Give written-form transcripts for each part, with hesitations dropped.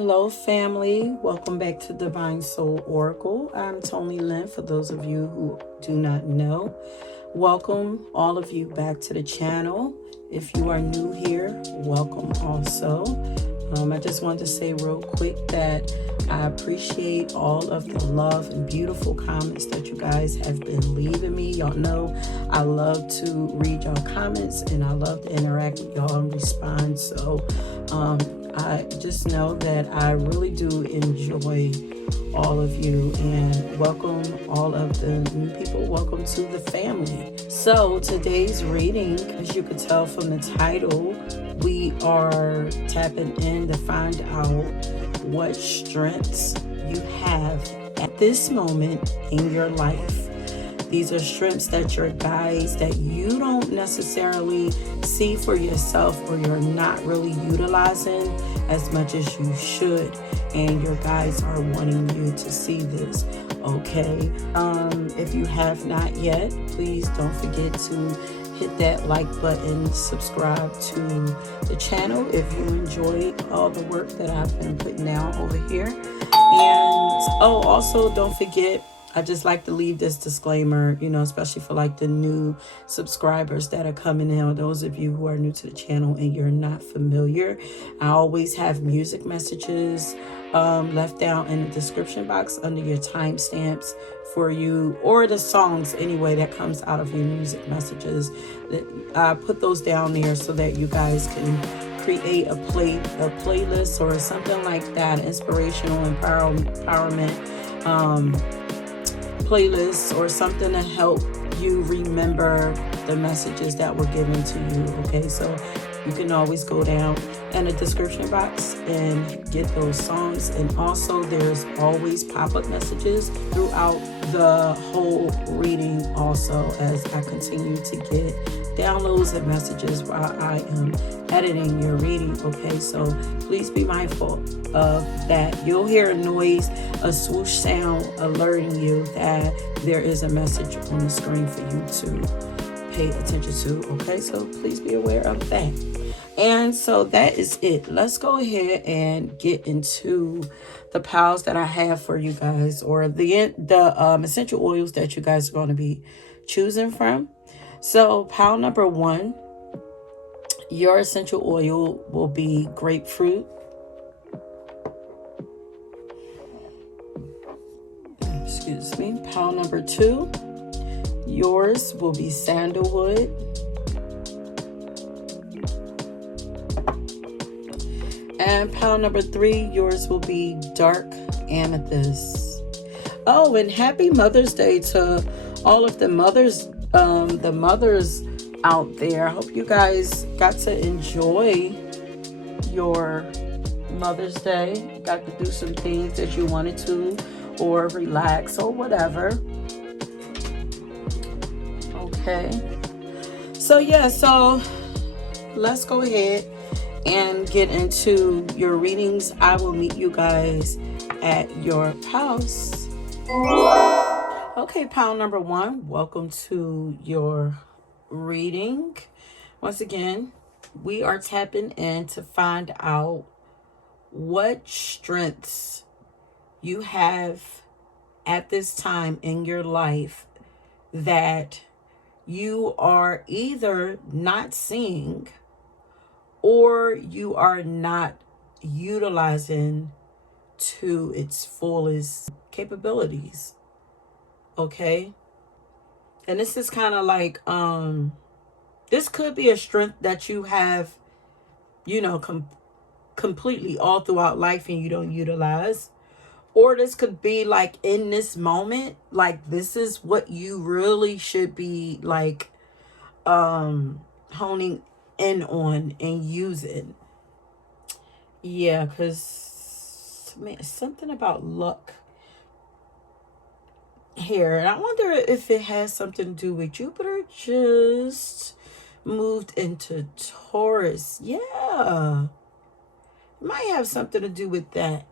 Hello, family. Welcome back to Divine Soul Oracle. I'm Toni.Lynn, for those of you who do not know. Welcome, all of you, back to the channel. If you are new here, welcome also. I just wanted to say real quick that I appreciate all of the love and beautiful comments that you guys have been leaving me. Y'all know I love to read y'all comments and I love to interact with y'all and respond. So I just know that I really do enjoy all of you, and welcome all of the new people. Welcome to the family. So today's reading, as you could tell from the title, we are tapping in to find out what strengths you have at this moment in your life. These are strengths that your guides that you don't necessarily see for yourself, or you're not really utilizing as much as you should, and your guides are wanting you to see this. Okay, if you have not yet, please don't forget to hit that like button, subscribe to the channel if you enjoy all the work that I've been putting out over here. And also don't forget, I just like to leave this disclaimer, especially for like the new subscribers that are coming in, or those of you who are new to the channel and you're not familiar. I always have music messages left down in the description box under your timestamps for you, or the songs anyway that comes out of your music messages. I put those down there so that you guys can create a playlist or something like that, inspirational empowerment playlist, or something to help you remember the messages that were given to you. Okay, so you can always go down in the description box and get those songs. And also there's always pop-up messages throughout the whole reading also, as I continue to get downloads and messages while I am editing your reading. Okay, so please be mindful of that. You'll hear a noise, a swoosh sound alerting you that there is a message on the screen for you to pay attention to. Okay, so please be aware of that. And so that is it. Let's go ahead and get into the piles that I have for you guys, or the essential oils that you guys are going to be choosing from. So pile number 1, your essential oil will be grapefruit. Excuse me. Pile number 2, yours will be sandalwood. And pile number 3, yours will be dark amethyst. Oh, and happy Mother's Day to all of the mothers out there. I hope you guys got to enjoy your Mother's Day. Got to do some things that you wanted to, or relax, or whatever. Okay. So yeah, so let's go ahead and get into your readings. I will meet you guys at your house. Okay, pile number 1, welcome to your reading. Once again, we are tapping in to find out what strengths you have at this time in your life that you are either not seeing or you are not utilizing to its fullest capabilities. Okay, and this is kind of like this could be a strength that you have, completely all throughout life and you don't utilize. Or this could be like in this moment, like this is what you really should be like honing in on and using. Yeah, because man, something about luck here. And I wonder if it has something to do with Jupiter just moved into Taurus. Yeah, it might have something to do with that.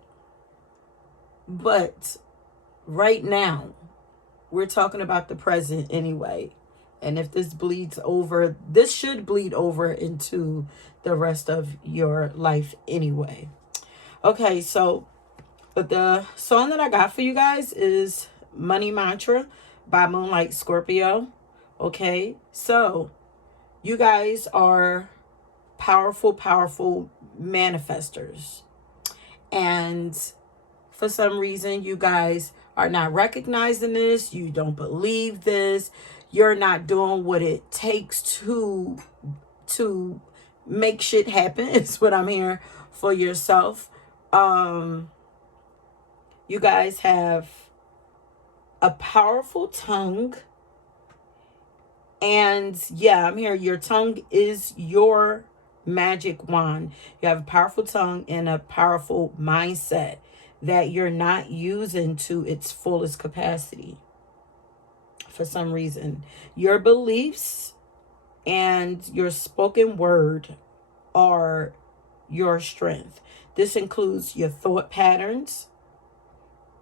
But right now, we're talking about the present anyway. And if this bleeds over, this should bleed over into the rest of your life anyway. Okay, so but the song that I got for you guys is Money Mantra by Moonlight Scorpio. Okay, so you guys are powerful, powerful manifestors. And for some reason, you guys are not recognizing this. You don't believe this. You're not doing what it takes to make shit happen. Is what I'm hearing for yourself. You guys have a powerful tongue. And yeah, I'm here. Your tongue is your magic wand. You have a powerful tongue and a powerful mindset that you're not using to its fullest capacity for some reason. Your beliefs and your spoken word are your strength. This includes your thought patterns.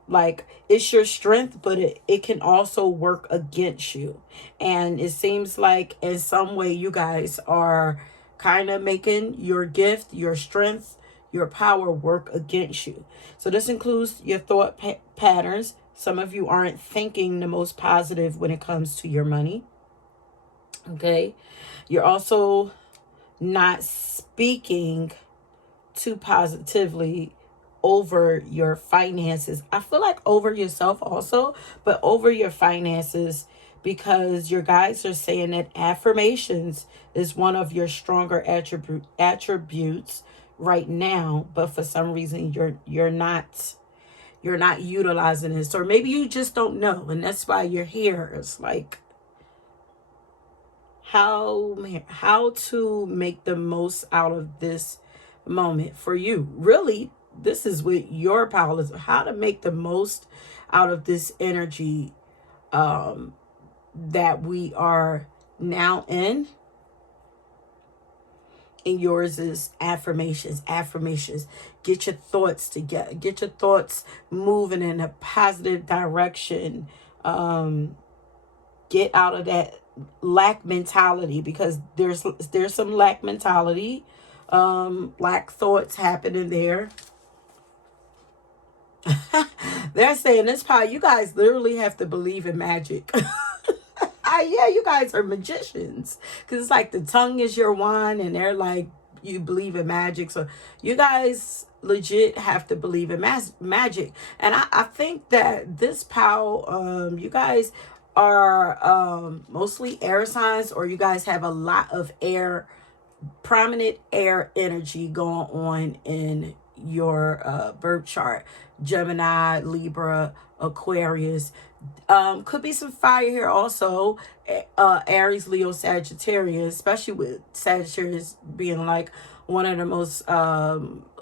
Like, it's your strength, but it can also work against you. And it seems like in some way you guys are kind of making your gift, your strength, your power work against you. So this includes your thought patterns. Some of you aren't thinking the most positive when it comes to your money. Okay. You're also not speaking too positively over your finances. I feel like over yourself also, but over your finances, because your guides are saying that affirmations is one of your stronger attributes right now, but for some reason you're not utilizing this, or maybe you just don't know, and that's why you're here. It's like how to make the most out of this moment for you. Really, this is with your power, is how to make the most out of this energy that we are now in. And yours is affirmations. Get your thoughts together, get your thoughts moving in a positive direction. Get out of that lack mentality, because there's some lack mentality, lack thoughts happening there. They're saying this part, you guys literally have to believe in magic. Yeah, you guys are magicians, because it's like the tongue is your wand, and they're like, you believe in magic. So you guys legit have to believe in magic. And I think that this power, you guys are mostly air signs, or you guys have a lot of air, prominent air energy going on in your birth chart. Gemini, Libra, Aquarius. Could be some fire here also. Aries, Leo, Sagittarius, especially with Sagittarius being like one of the most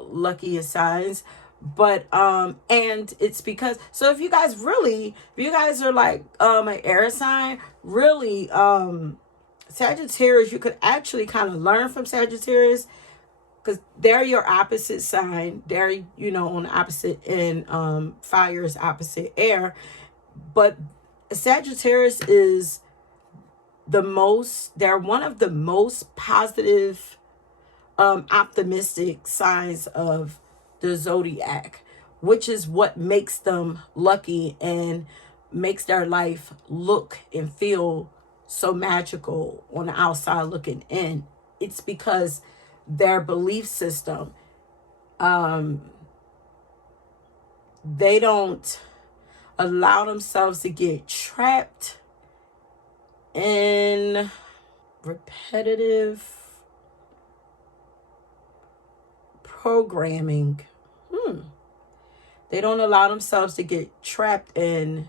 luckiest signs. But and it's because, so if you guys are like an air sign, really, Sagittarius, you could actually kind of learn from Sagittarius, because they're your opposite sign. They're, on the opposite end. Fire is opposite air. But Sagittarius is they're one of the most positive, optimistic signs of the zodiac, which is what makes them lucky and makes their life look and feel so magical on the outside looking in. It's because their belief system, they don't allow themselves to get trapped in repetitive programming. They don't allow themselves to get trapped in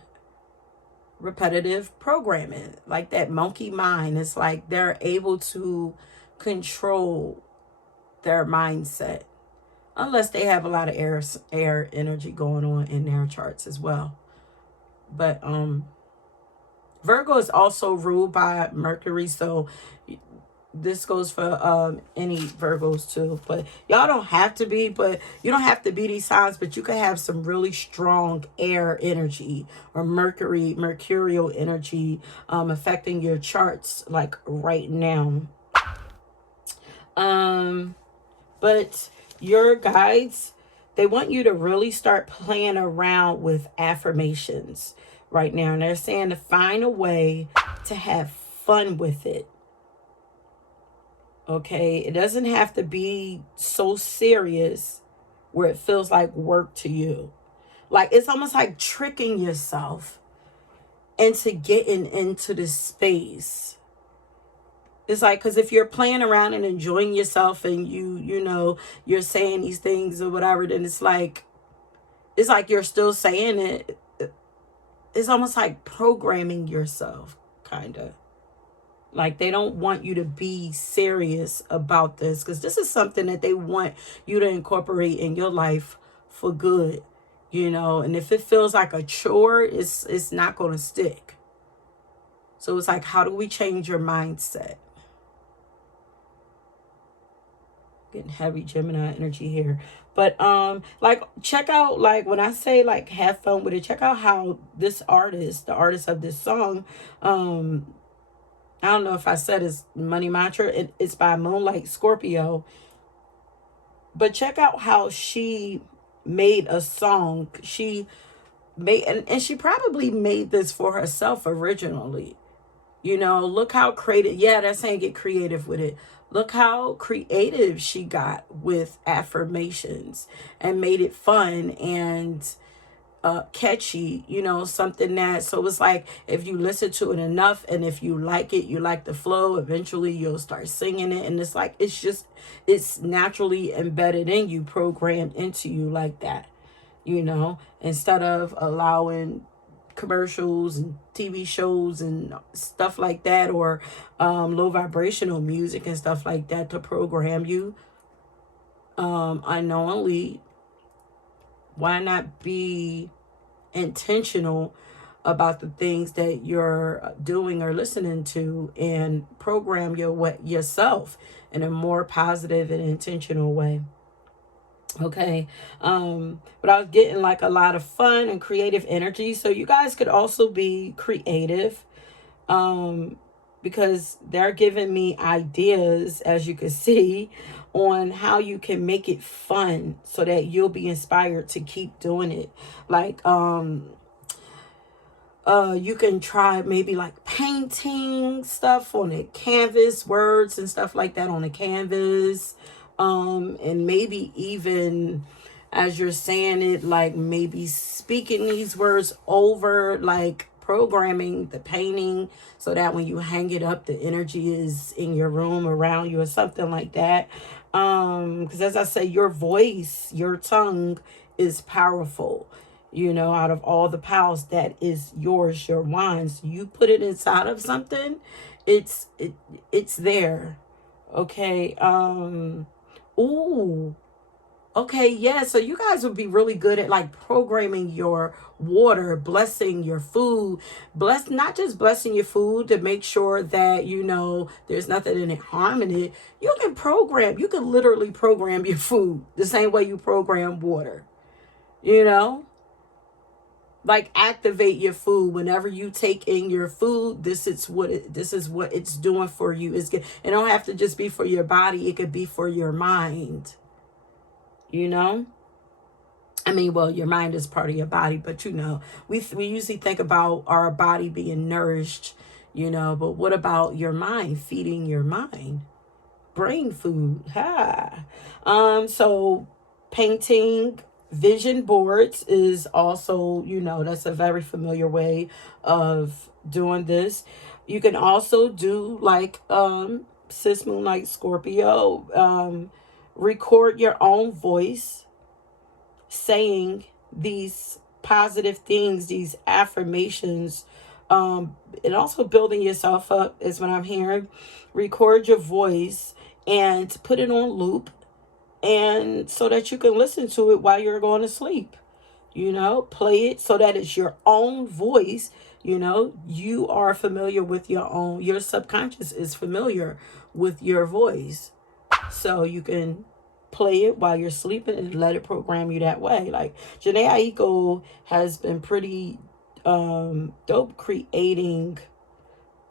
repetitive programming, like that monkey mind. It's like they're able to control their mindset, unless they have a lot of air energy going on in their charts as well. But Virgo is also ruled by Mercury, so this goes for any Virgos too. But y'all don't have to be, but you don't have to be these signs, but you could have some really strong air energy or mercurial energy affecting your charts like right now. But your guides, they want you to really start playing around with affirmations right now. And they're saying to find a way to have fun with it. Okay, it doesn't have to be so serious where it feels like work to you. Like it's almost like tricking yourself into getting into the space. It's like, because if you're playing around and enjoying yourself and you know, you're saying these things or whatever, then it's like you're still saying it. It's almost like programming yourself, kind of. Like they don't want you to be serious about this, because this is something that they want you to incorporate in your life for good, you know. And if it feels like a chore, it's not going to stick. So it's like, how do we change your mindset? Getting heavy Gemini energy here. But like, check out, like when I say like have fun with it, check out how this artist, the artist of this song, I don't know if I said his money mantra. It's by Moonlight Scorpio. But check out how she made a song. She made, and she probably made this for herself originally. You know, look how creative. Yeah, that's saying get creative with it. Look how creative she got with affirmations and made it fun and catchy, you know, something that, so it's like if you listen to it enough and if you like it, you like the flow, eventually you'll start singing it. And it's like, it's naturally embedded in you, programmed into you like that, you know, instead of allowing commercials and TV shows and stuff like that, or low vibrational music and stuff like that to program you unknowingly. Why not be intentional about the things that you're doing or listening to and program yourself in a more positive and intentional way? Okay. But I was getting like a lot of fun and creative energy. So you guys could also be creative. Because they're giving me ideas, as you can see, on how you can make it fun so that you'll be inspired to keep doing it. Like, you can try maybe like painting stuff on a canvas, words and stuff like that on a canvas. And maybe even as you're saying it, like maybe speaking these words over, like programming the painting so that when you hang it up, the energy is in your room around you or something like that. Because as I say, your voice, your tongue is powerful. You know, out of all the powers that is yours, your wands, you put it inside of something, it's there. Okay. Ooh. Okay, yeah, so you guys would be really good at like programming your water, blessing your food, not just blessing your food to make sure that, you know, there's nothing in it harming it. You can literally program your food the same way you program water, you know? Like activate your food whenever you take in your food. This is what it's doing for you. It don't have to just be for your body. It could be for your mind. You know, I mean, well, your mind is part of your body, but you know, we usually think about our body being nourished, you know, but what about your mind? Feeding your mind, brain food. So painting vision boards is also, you know, that's a very familiar way of doing this. You can also do like cis moonlight Scorpio, record your own voice saying these positive things, these affirmations, and also building yourself up is what I'm hearing. Record your voice and put it on loop, and so that you can listen to it while you're going to sleep. You know, play it so that it's your own voice. You know, you are familiar with your subconscious is familiar with your voice. So you can play it while you're sleeping and let it program you that way. Like Janae Aiko has been pretty dope creating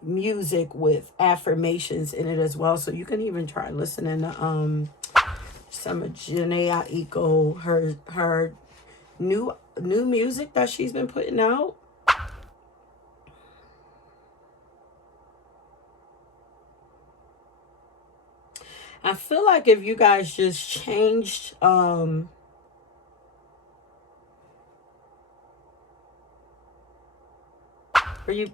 music with affirmations in it as well. So you can even try listening to some of Janae Aiko, her new music that she's been putting out. I feel like if you guys just changed are you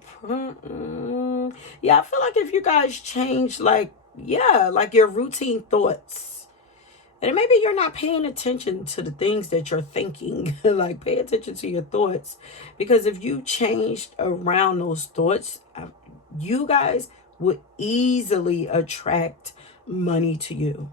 yeah, I feel like if you guys change, like, yeah, like your routine thoughts, and maybe you're not paying attention to the things that you're thinking. Like, pay attention to your thoughts, because if you changed around those thoughts, you guys would easily attract money to you.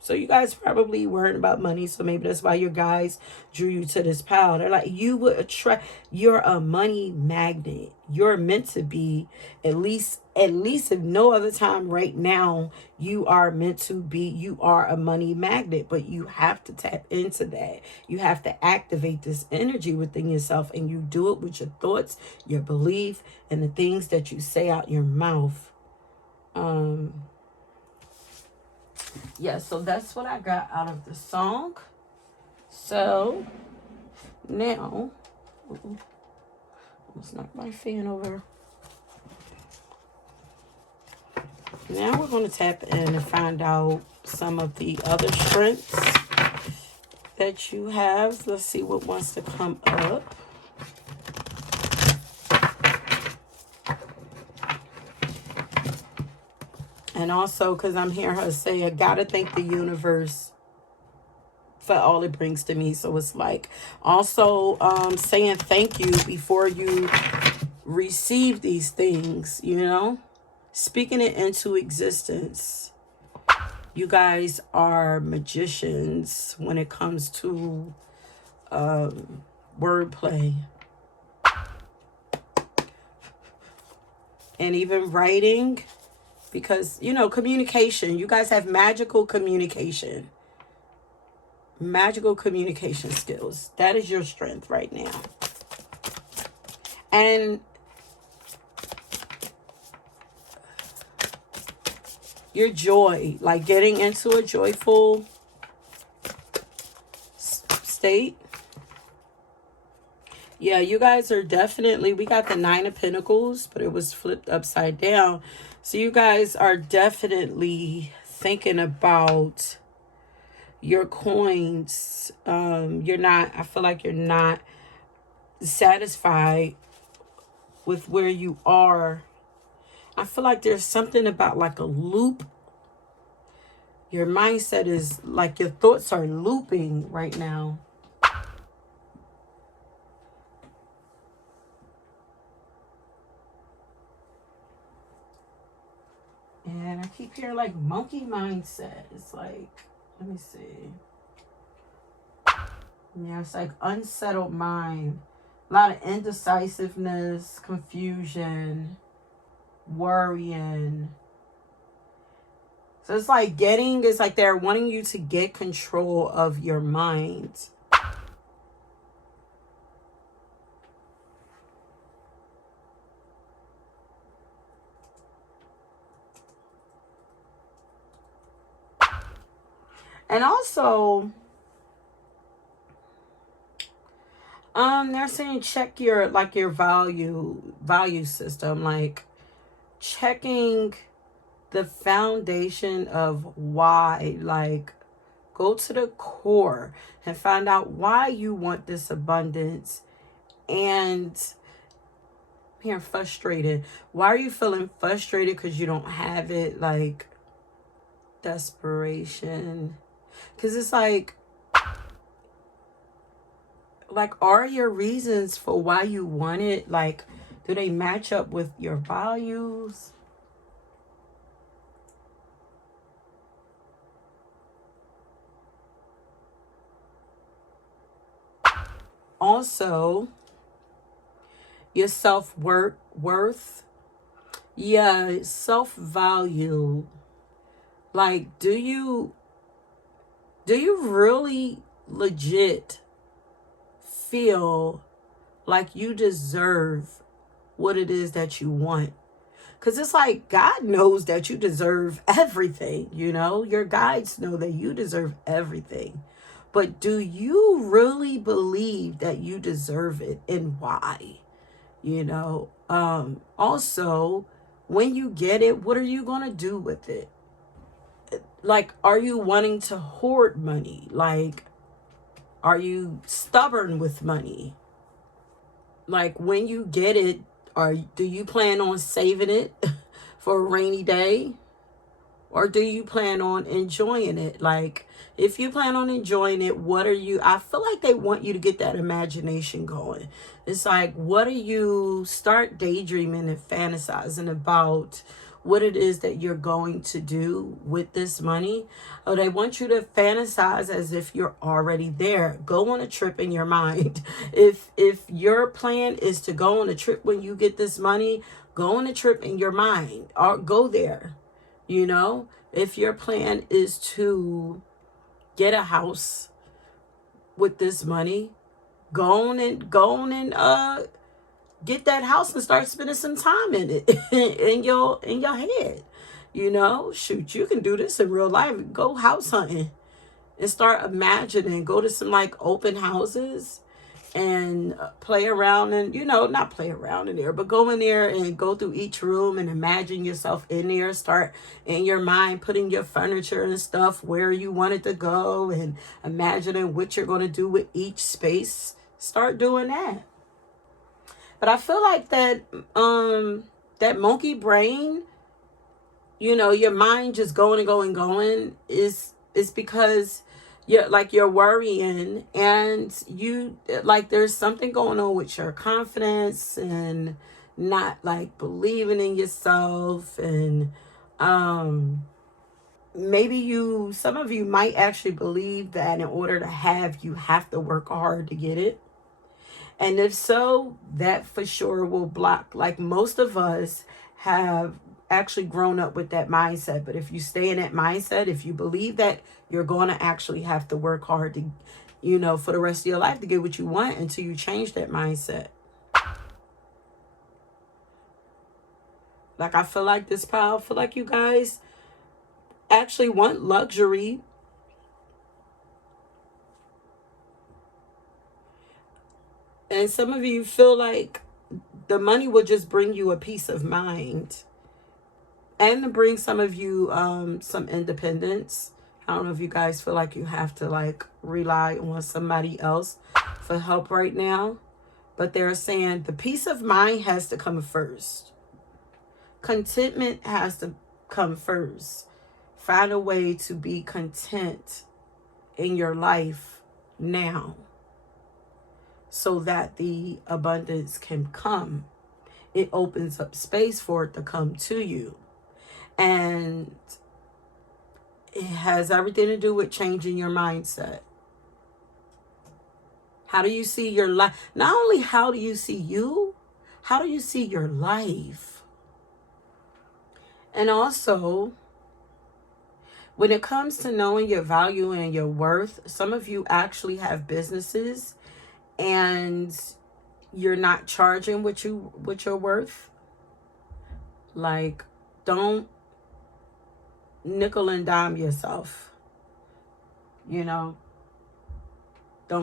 So you guys probably worried about money, so maybe that's why your guys drew you to this pile. They're like, you would attract, you're a money magnet. You're meant to be, at least if no other time right now, you are meant to be, you are a money magnet. But you have to tap into that. You have to activate this energy within yourself, and you do it with your thoughts, your belief, and the things that you say out your mouth. Yeah, so that's what I got out of the song. So now, let's knock my fan over. Now we're going to tap in and find out some of the other strengths that you have. Let's see what wants to come up. And also, because I'm hearing her say, I got to thank the universe for all it brings to me. So it's like also saying thank you before you receive these things, you know, speaking it into existence. You guys are magicians when it comes to wordplay and even writing, because, you know, communication. You guys have magical communication skills. That is your strength right now. And your joy, like getting into a joyful state. Yeah, you guys are definitely, we got the 9 of Pentacles, but it was flipped upside down. So you guys are definitely thinking about your coins. You're not, I feel like you're not satisfied with where you are. I feel like there's something about like a loop. Your mindset is like, your thoughts are looping right now. And I keep hearing like monkey mindset. It's like, let me see. Yeah, it's like unsettled mind. A lot of indecisiveness, confusion, worrying. So it's like it's like they're wanting you to get control of your mind. And also, they're saying check your, like, your value system, like checking the foundation of why, like go to the core and find out why you want this abundance. And being frustrated, why are you feeling frustrated? Because you don't have it. Like desperation, because it's like are your reasons for why you want it, like, do they match up with your values? Also, your self-worth. Yeah, self-value. Like, do you really legit feel like you deserve what it is that you want? Because it's like God knows that you deserve everything, you know? Your guides know that you deserve everything. But do you really believe that you deserve it, and why? You know? Also, when you get it, what are you going to do with it? Like, are you wanting to hoard money? Like, are you stubborn with money? Like, when you get it, do you plan on saving it for a rainy day? Or do you plan on enjoying it? Like, if you plan on enjoying it, I feel like they want you to get that imagination going. It's like, start daydreaming and fantasizing about what it is that you're going to do with this money. Oh, they want you to fantasize as if you're already there. Go on a trip in your mind. If your plan is to go on a trip when you get this money, go on a trip in your mind, or go there. You know, if your plan is to get a house with this money, go on and get that house and start spending some time in it in your head. You know, shoot, you can do this in real life. Go house hunting and start imagining. Go to some like open houses and play around, and not play around in there, but go in there and go through each room and imagine yourself in there. Start in your mind putting your furniture and stuff where you want it to go, and imagining what you're going to do with each space. Start doing that. But I feel like that monkey brain, your mind just going and going and going is because you're worrying, and there's something going on with your confidence and not like believing in yourself. And maybe some of you might actually believe that in order to have, you have to work hard to get it. And if so, that for sure will block. Like, most of us have actually grown up with that mindset. But if you stay in that mindset, if you believe that you're going to actually have to work hard to, for the rest of your life to get what you want, until you change that mindset. Like, I feel like this pile, I feel like you guys actually want luxury. And some of you feel like the money will just bring you a peace of mind. And to bring some of you some independence. I don't know if you guys feel like you have to like rely on somebody else for help right now. But they're saying the peace of mind has to come first. Contentment has to come first. Find a way to be content in your life now, so that the abundance can come. It opens up space for it to come to you. And it has everything to do with changing your mindset. How do you see your life? Not only how do you see you, how do you see your life? And also, when it comes to knowing your value and your worth, some of you actually have businesses and you're not charging what you're worth. Like, don't nickel and dime yourself. Don't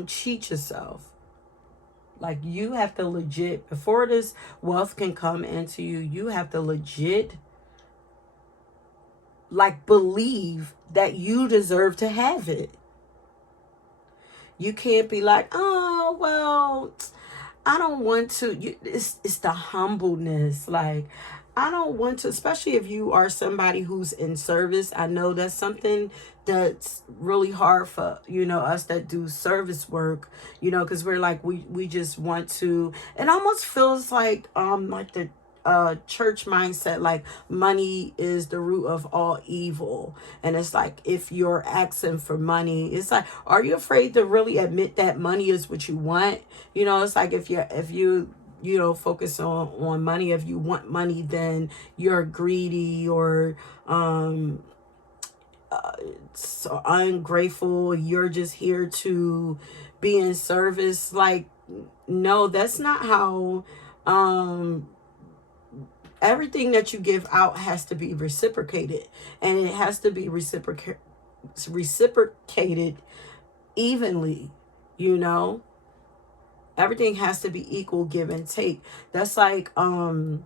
cheat yourself. Like, you have to legit, before this wealth can come into you, you have to legit like believe that you deserve to have it. You can't be like, oh, well, I don't want to. It's the humbleness. Like, I don't want to, especially if you are somebody who's in service. I know that's something that's really hard for, us that do service work, because we're like, we just want to, it almost feels like the church mindset, like money is the root of all evil. And it's like, if you're asking for money, it's like, are you afraid to really admit that money is what you want? It's like, if you focus on money, if you want money, then you're greedy or so ungrateful. You're just here to be in service. Like, no, that's not how everything that you give out has to be reciprocated, and it has to be reciprocated evenly, you know. Everything has to be equal, give and take. That's like and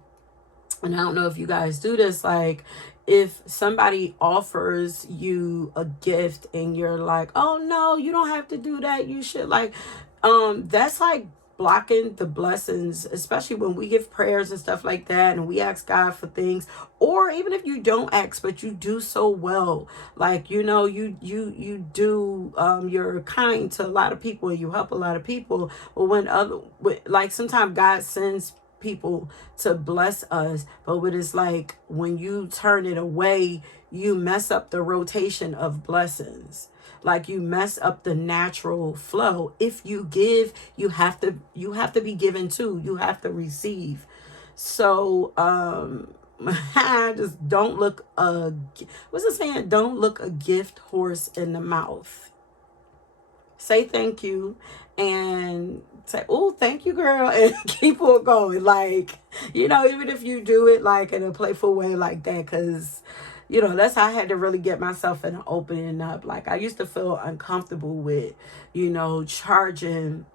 I don't know if you guys do this, like if somebody offers you a gift and you're like, oh no, you don't have to do that, you should, like, that's like blocking the blessings, especially when we give prayers and stuff like that and we ask God for things. Or even if you don't ask but you do so well, like, you know, you do, you're kind to a lot of people and you help a lot of people. But like sometimes God sends people to bless us, but what it's like when you turn it away, you mess up the rotation of blessings. Like you mess up the natural flow. If you give, you have to be given too. You have to receive. So just don't look what's it saying? Don't look a gift horse in the mouth. Say thank you and say, oh, thank you, girl, and keep on going. Like, you know, even if you do it like in a playful way like that, because, you know, that's how I had to really get myself in opening up. Like, I used to feel uncomfortable with, you know, charging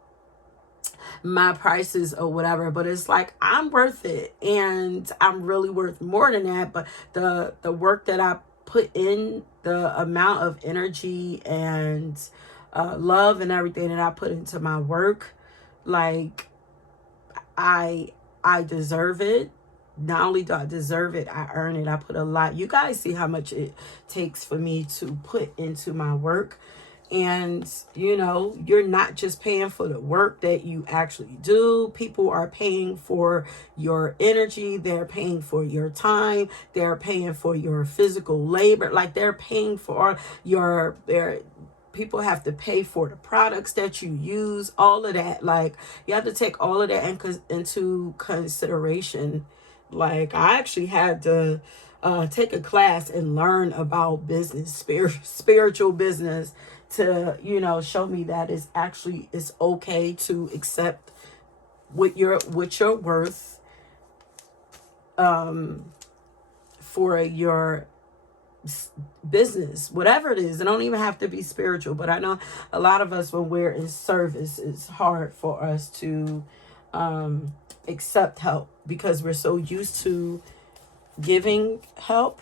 my prices or whatever, but it's like I'm worth it, and I'm really worth more than that. But the work that I put in, the amount of energy and love and everything that I put into my work, like I deserve it. Not only do I deserve it, I earn it. I put a lot. You guys see how much it takes for me to put into my work. And, you know, you're not just paying for the work that you actually do. People are paying for your energy. They're paying for your time. They're paying for your physical labor. Like they're paying for their people have to pay for the products that you use, all of that. Like you have to take all of that into consideration. Like I actually had to take a class and learn about business, spiritual business, to, you know, show me that it's okay to accept what you're worth for your business, whatever it is. It don't even have to be spiritual, but I know a lot of us, when we're in service, it's hard for us to accept help because we're so used to giving help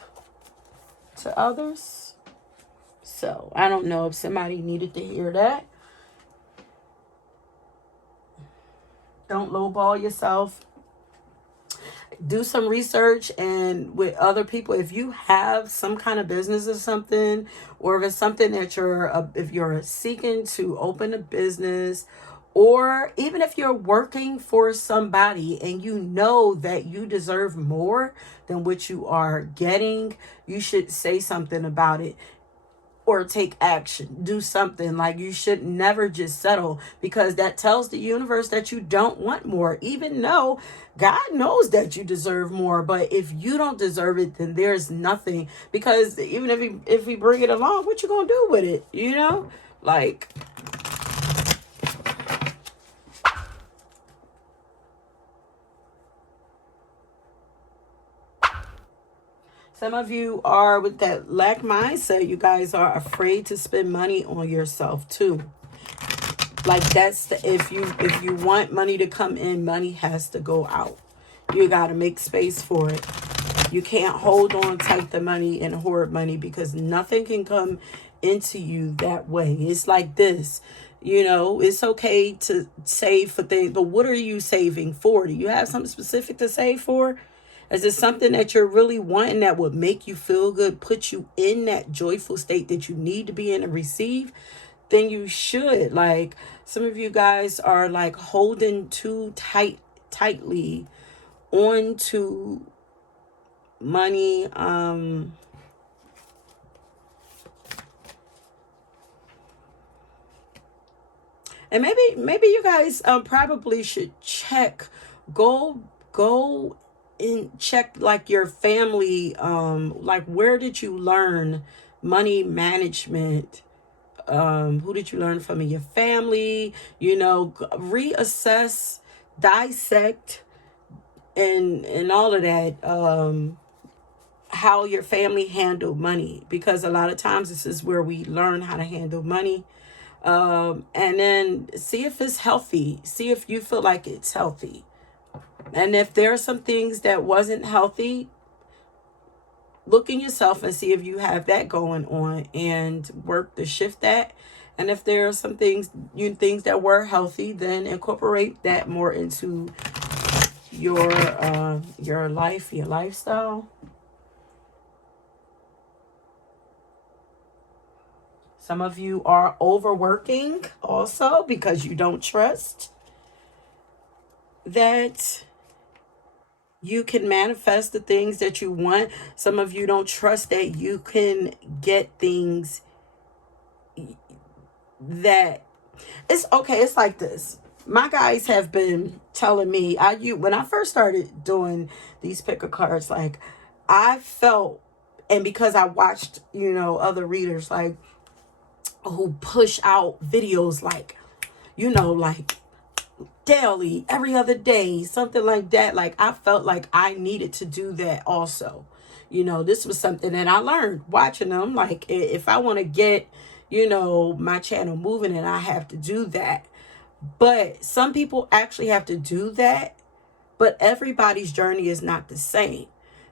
to others. So I don't know if somebody needed to hear that. Don't lowball yourself. Do some research and with other people. If you have some kind of business or something, or if it's something that if you're seeking to open a business, or even if you're working for somebody and you know that you deserve more than what you are getting, you should say something about it. Or take action, do something. Like you should never just settle, because that tells the universe that you don't want more, even though God knows that you deserve more. But if you don't deserve it, then there's nothing, because even if we bring it along, what you gonna do with it, you know? Like, some of you are with that lack mindset. You guys are afraid to spend money on yourself too. Like that's if you want money to come in, money has to go out. You got to make space for it. You can't hold on tight to money and hoard money, because nothing can come into you that way. It's like this. You know, it's okay to save for things, but what are you saving for? Do you have something specific to save for? Is it something that you're really wanting that would make you feel good, put you in that joyful state that you need to be in and receive? Then you should. Like some of you guys are like holding too tightly onto money. And maybe you guys probably should go and check like your family, like where did you learn money management? Who did you learn from in your family? You know, reassess, dissect and all of that, how your family handled money, because a lot of times this is where we learn how to handle money. And then see if it's healthy, see if you feel like it's healthy. And if there are some things that wasn't healthy, look in yourself and see if you have that going on and work to shift that. And if there are some things, things that were healthy, then incorporate that more into your life, your lifestyle. Some of you are overworking also because you don't trust that you can manifest the things that you want. Some of you don't trust that you can get things that it's okay. It's like this. My guys have been telling me, when I first started doing these picker cards, like I felt, and because I watched, other readers like who push out videos like, like daily, every other day, something like that. Like I felt like I needed to do that also. This was something that I learned watching them. Like if I want to get, my channel moving, and I have to do that. But some people actually have to do that, but everybody's journey is not the same.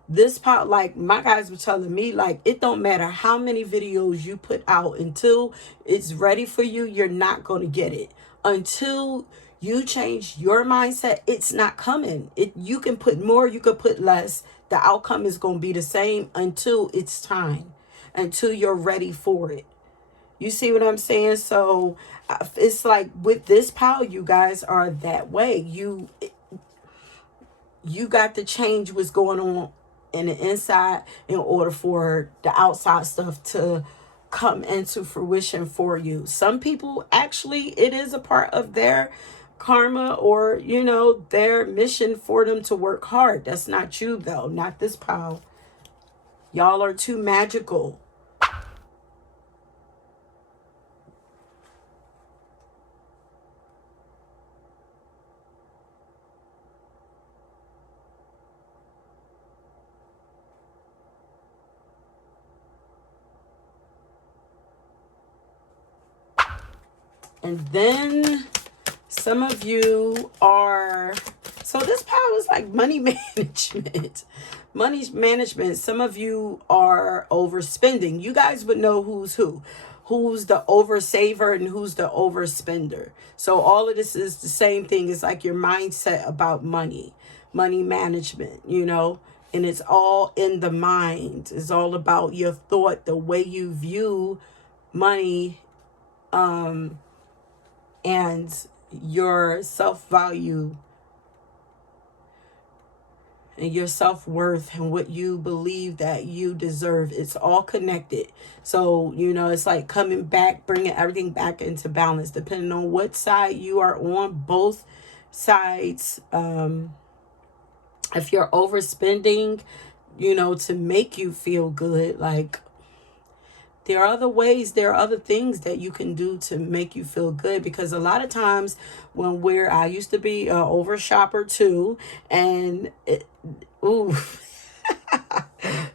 This part, like my guys were telling me, like it don't matter how many videos you put out, until it's ready for you, you're not going to get it. Until you change your mindset, it's not coming. You can put more, you could put less. The outcome is going to be the same until it's time, until you're ready for it. You see what I'm saying? So it's like with this power, you guys are that way. You got to change what's going on in the inside in order for the outside stuff to come into fruition for you. Some people actually, it is a part of their karma, or their mission for them to work hard. That's not you though, not this power. Y'all are too magical. And then some of you are, so this power is like money management. Money management. Some of you are overspending. You guys would know who's who. Who's the oversaver and who's the overspender. So all of this is the same thing. It's like your mindset about money. Money management, and it's all in the mind. It's all about your thought, the way you view money, and your self-value and your self-worth and what you believe that you deserve. It's all connected. So, it's like coming back, bringing everything back into balance, depending on what side you are on. Both sides, if you're overspending, to make you feel good, like there are other ways, there are other things that you can do to make you feel good. Because a lot of times when I used to be an over shopper too, and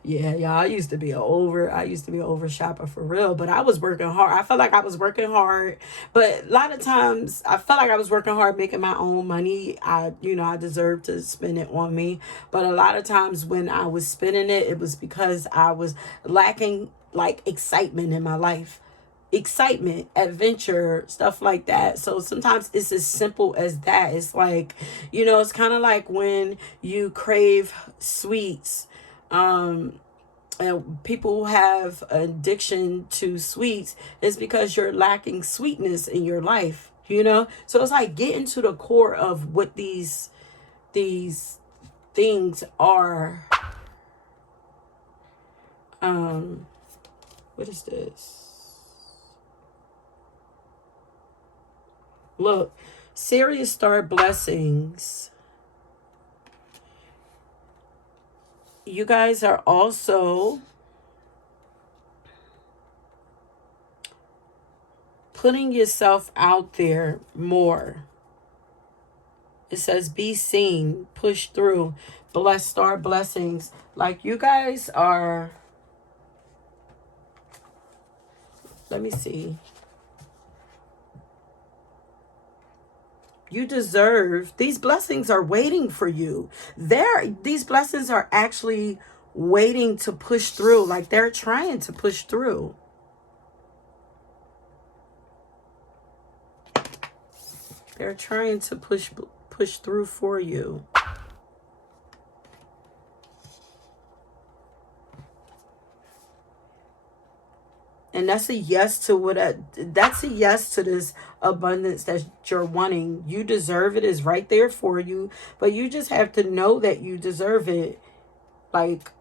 yeah, I used to be an over shopper for real, but I was working hard. I felt like I was working hard, but a lot of times I felt like I was working hard making my own money. I deserved to spend it on me, but a lot of times when I was spending it, it was because I was lacking like excitement in my life. Excitement, adventure, stuff like that. So sometimes it's as simple as that. It's like, it's kind of like when you crave sweets. And people who have addiction to sweets is because you're lacking sweetness in your life, So it's like getting to the core of what these things are. What is this? Look, serious star blessings. You guys are also putting yourself out there more. It says be seen, push through, bless, star blessings. Like you guys are, let me see. You deserve, these blessings are waiting for you. These blessings are actually waiting to push through. Like they're trying to push through. They're trying to push through for you. And that's a yes to that's a yes to this abundance that you're wanting. You deserve it. Is right there for you. But you just have to know that you deserve it. Like,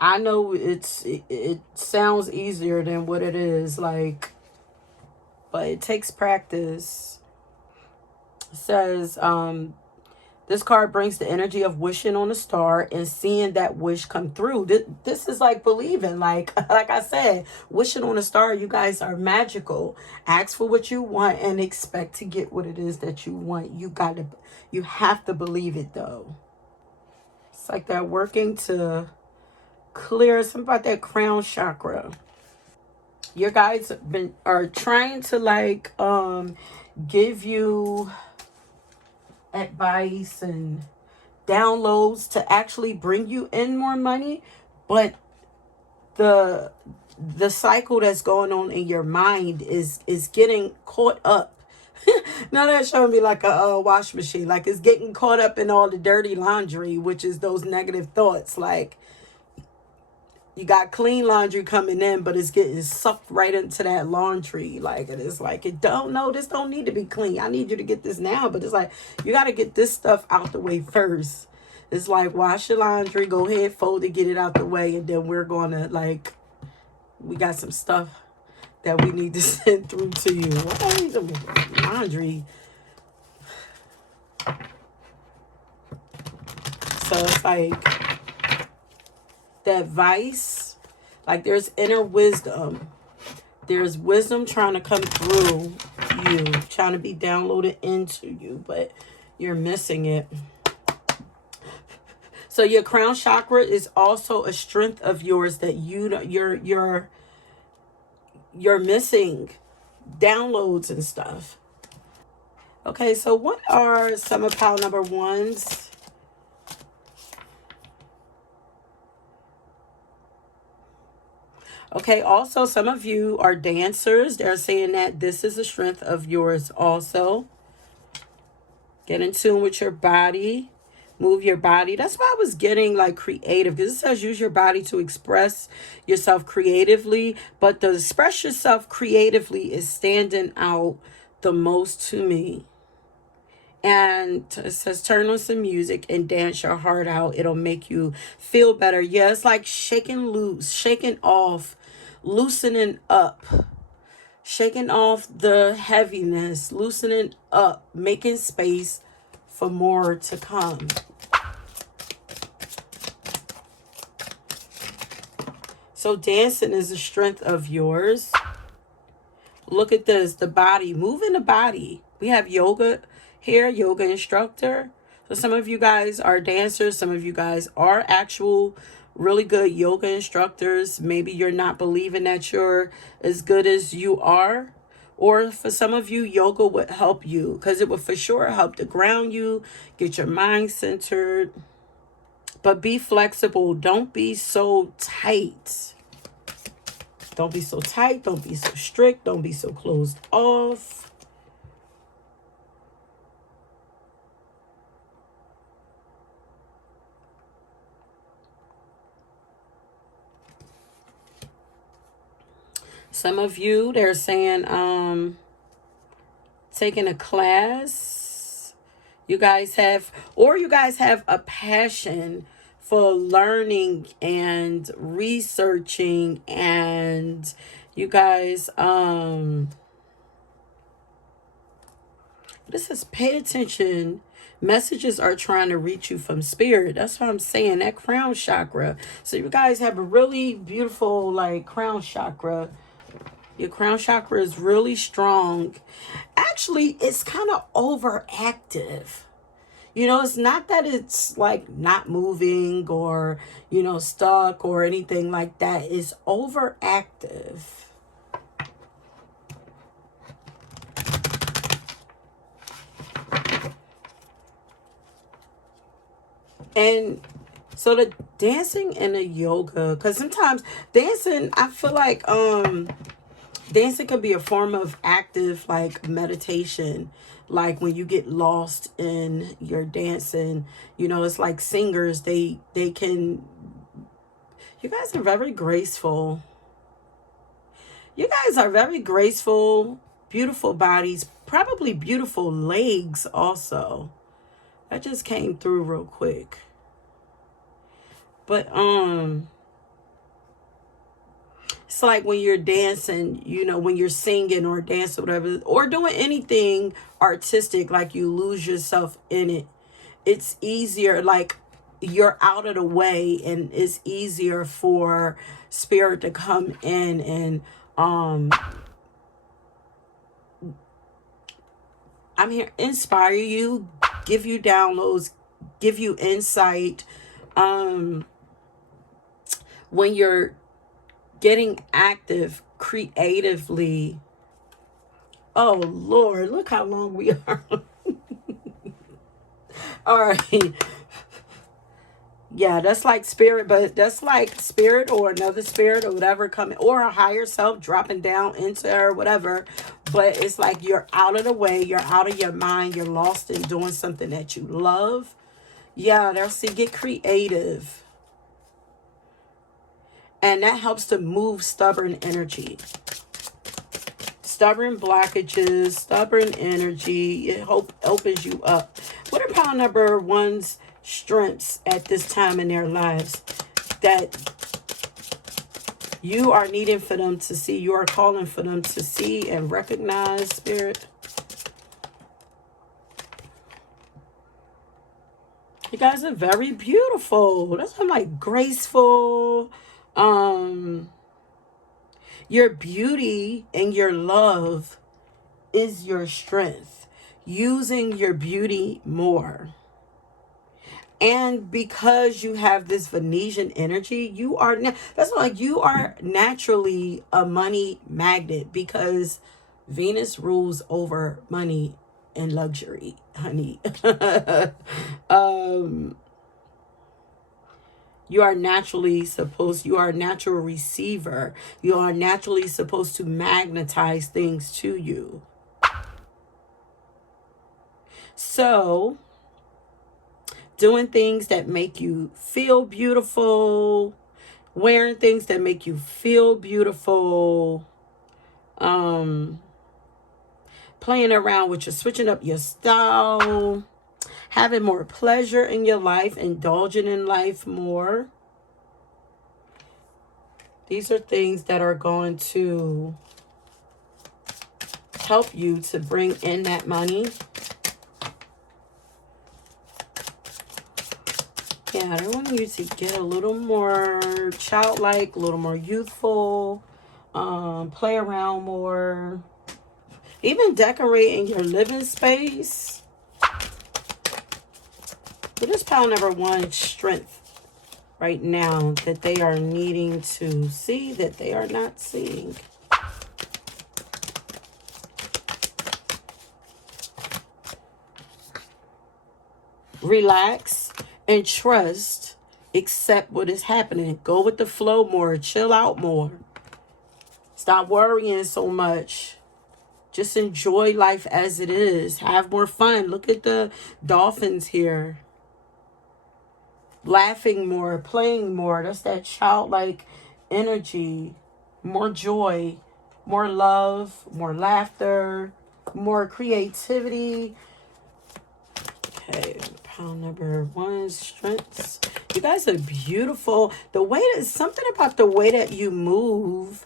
I know it sounds easier than what it is. Like, but it takes practice. It says, this card brings the energy of wishing on a star and seeing that wish come through. This is like believing, like I said, wishing on a star. You guys are magical. Ask for what you want and expect to get what it is that you want. You have to believe it though. It's like that working to clear something about that crown chakra. Your guys are trying to like give you advice and downloads to actually bring you in more money, but the cycle that's going on in your mind is getting caught up. Now that's showing me like a wash machine, like it's getting caught up in all the dirty laundry, which is those negative thoughts. Like you got clean laundry coming in, but it's getting sucked right into that laundry. Like, it is like, this don't need to be clean. I need you to get this now. But it's like, you got to get this stuff out the way first. It's like, wash your laundry, go ahead, fold it, get it out the way. And then we're going to, like, we got some stuff that we need to send through to you. What I need the laundry? So it's like, that advice, like there's inner wisdom. There's wisdom trying to come through you, trying to be downloaded into you, but you're missing it. So your crown chakra is also a strength of yours that you're missing downloads and stuff. Okay, so what are some of pile number ones? Okay, also some of you are dancers. They're saying that this is a strength of yours also. Get in tune with your body. Move your body. That's why I was getting like creative, because it says use your body to express yourself creatively. But to express yourself creatively is standing out the most to me. And it says turn on some music and dance your heart out. It'll make you feel better. Yeah, it's like shaking loose, shaking off, loosening up, shaking off the heaviness, loosening up, making space for more to come. So dancing is a strength of yours. Look at this, the body, moving the body. We have yoga here, yoga instructor. So some of you guys are dancers. Some of you guys are actual really good yoga instructors. Maybe you're not believing that you're as good as you are. Or for some of you, yoga would help you, because it would for sure help to ground you, get your mind centered. But be flexible. Don't be so tight. Don't be so tight. Don't be so strict. Don't be so closed off. Some of you, they're saying taking a class. You guys have a passion for learning and researching, and you guys this is pay attention. Messages are trying to reach you from spirit. That's what I'm saying. That crown chakra. So you guys have a really beautiful like crown chakra. Your crown chakra is really strong. Actually, it's kind of overactive. You know, it's not that it's like not moving or, you know, stuck or anything like that. It's overactive. And so the dancing and the yoga, because sometimes dancing, I feel like dancing could be a form of active like meditation. Like when you get lost in your dancing, you know, it's like singers, they can, you guys are very graceful. You guys are very graceful, beautiful bodies, probably beautiful legs also. That just came through real quick. But it's like when you're dancing, you know, when you're singing or dancing or whatever, or doing anything artistic, like you lose yourself in it. It's easier, like you're out of the way, and it's easier for spirit to come in and I'm here inspire you, give you downloads, give you insight. When you're getting active creatively. Oh Lord, look how long we are. All right. Yeah, that's like spirit, but that's like spirit or another spirit or whatever coming, or a higher self dropping down into her, whatever. But it's like you're out of the way, you're out of your mind, you're lost in doing something that you love. Yeah, they'll see, get creative. And that helps to move stubborn energy. Stubborn blockages, stubborn energy. It opens you up. What are pile number one's strengths at this time in their lives that you are needing for them to see? You are calling for them to see and recognize, Spirit. You guys are very beautiful. That's why I'm like graceful. Your beauty and your love is your strength. Using your beauty more. And because you have this Venetian energy, you are, that's like you are naturally a money magnet, because Venus rules over money and luxury, honey. You are naturally supposed, you are a natural receiver. You are naturally supposed to magnetize things to you. So, doing things that make you feel beautiful, wearing things that make you feel beautiful, playing around with your, switching up your style, having more pleasure in your life, indulging in life more. These are things that are going to help you to bring in that money. Yeah, I want you to get a little more childlike, a little more youthful, play around more, even decorating your living space. But this pile number one strength right now that they are needing to see that they are not seeing. Relax and trust. Accept what is happening. Go with the flow more. Chill out more. Stop worrying so much. Just enjoy life as it is. Have more fun. Look at the dolphins here. Laughing more, playing more. That's that childlike energy. More joy, more love, more laughter, more creativity. Okay, pile number one, strengths. You guys are beautiful. The way that, something about the way that you move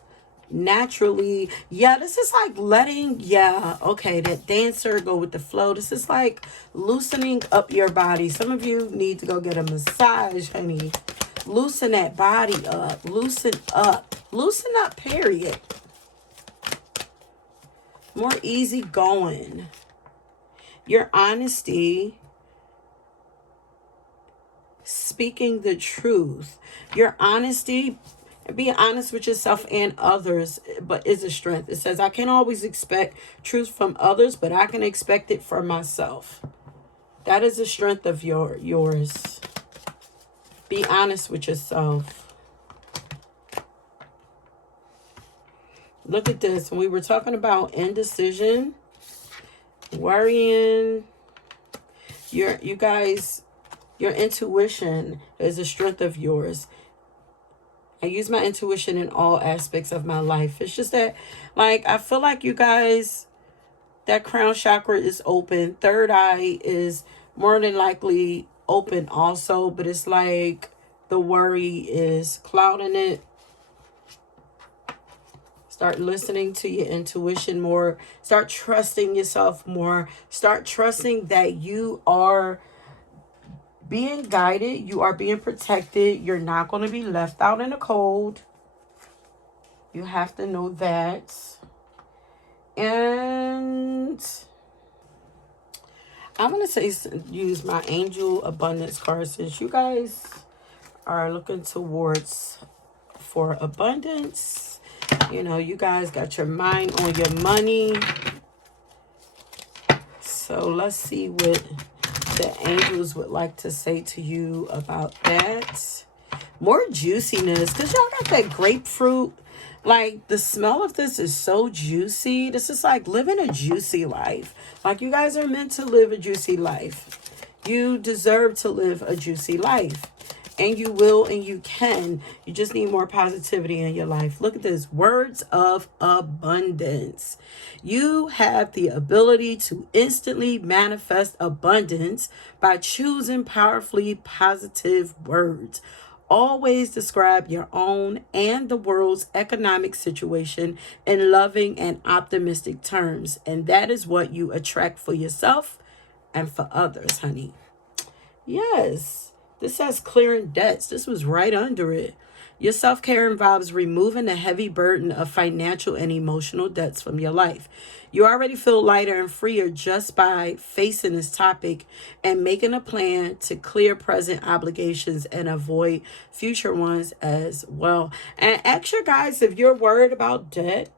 naturally. Yeah, this is like letting, yeah, okay, that dancer, go with the flow. This is like loosening up your body. Some of you need to go get a massage, honey. Loosen that body up. Loosen up. Loosen up, period. more easygoing. Your honesty, speaking the truth. Your honesty, being honest with yourself and others, but is a strength. It says, I can't always expect truth from others, but I can expect it from myself. That is a strength of yours. Be honest with yourself. Look at this. When we were talking about indecision, worrying, you guys, your intuition is a strength of yours. I use my intuition in all aspects of my life. It's just that, like, I feel like you guys, that crown chakra is open. Third eye is more than likely open also, but it's like the worry is clouding it. Start listening to your intuition more. Start trusting yourself more. Start trusting that you are being guided. You are being protected. You're not going to be left out in the cold. You have to know that. And I'm going to say use my angel abundance card, since you guys are looking towards for abundance. You know, you guys got your mind on your money. So let's see what the angels would like to say to you about that. More juiciness, because y'all got that grapefruit. Like, the smell of this is so juicy. This is like living a juicy life. Like, you guys are meant to live a juicy life. You deserve to live a juicy life. And you will and you can. You just need more positivity in your life. Look at this. Words of abundance. You have the ability to instantly manifest abundance by choosing powerfully positive words. Always describe your own and the world's economic situation in loving and optimistic terms. And that is what you attract for yourself and for others, honey. Yes. This says clearing debts. This was right under it. Your self-care involves removing the heavy burden of financial and emotional debts from your life. You already feel lighter and freer just by facing this topic and making a plan to clear present obligations and avoid future ones as well. And extra guys, if you're worried about debt,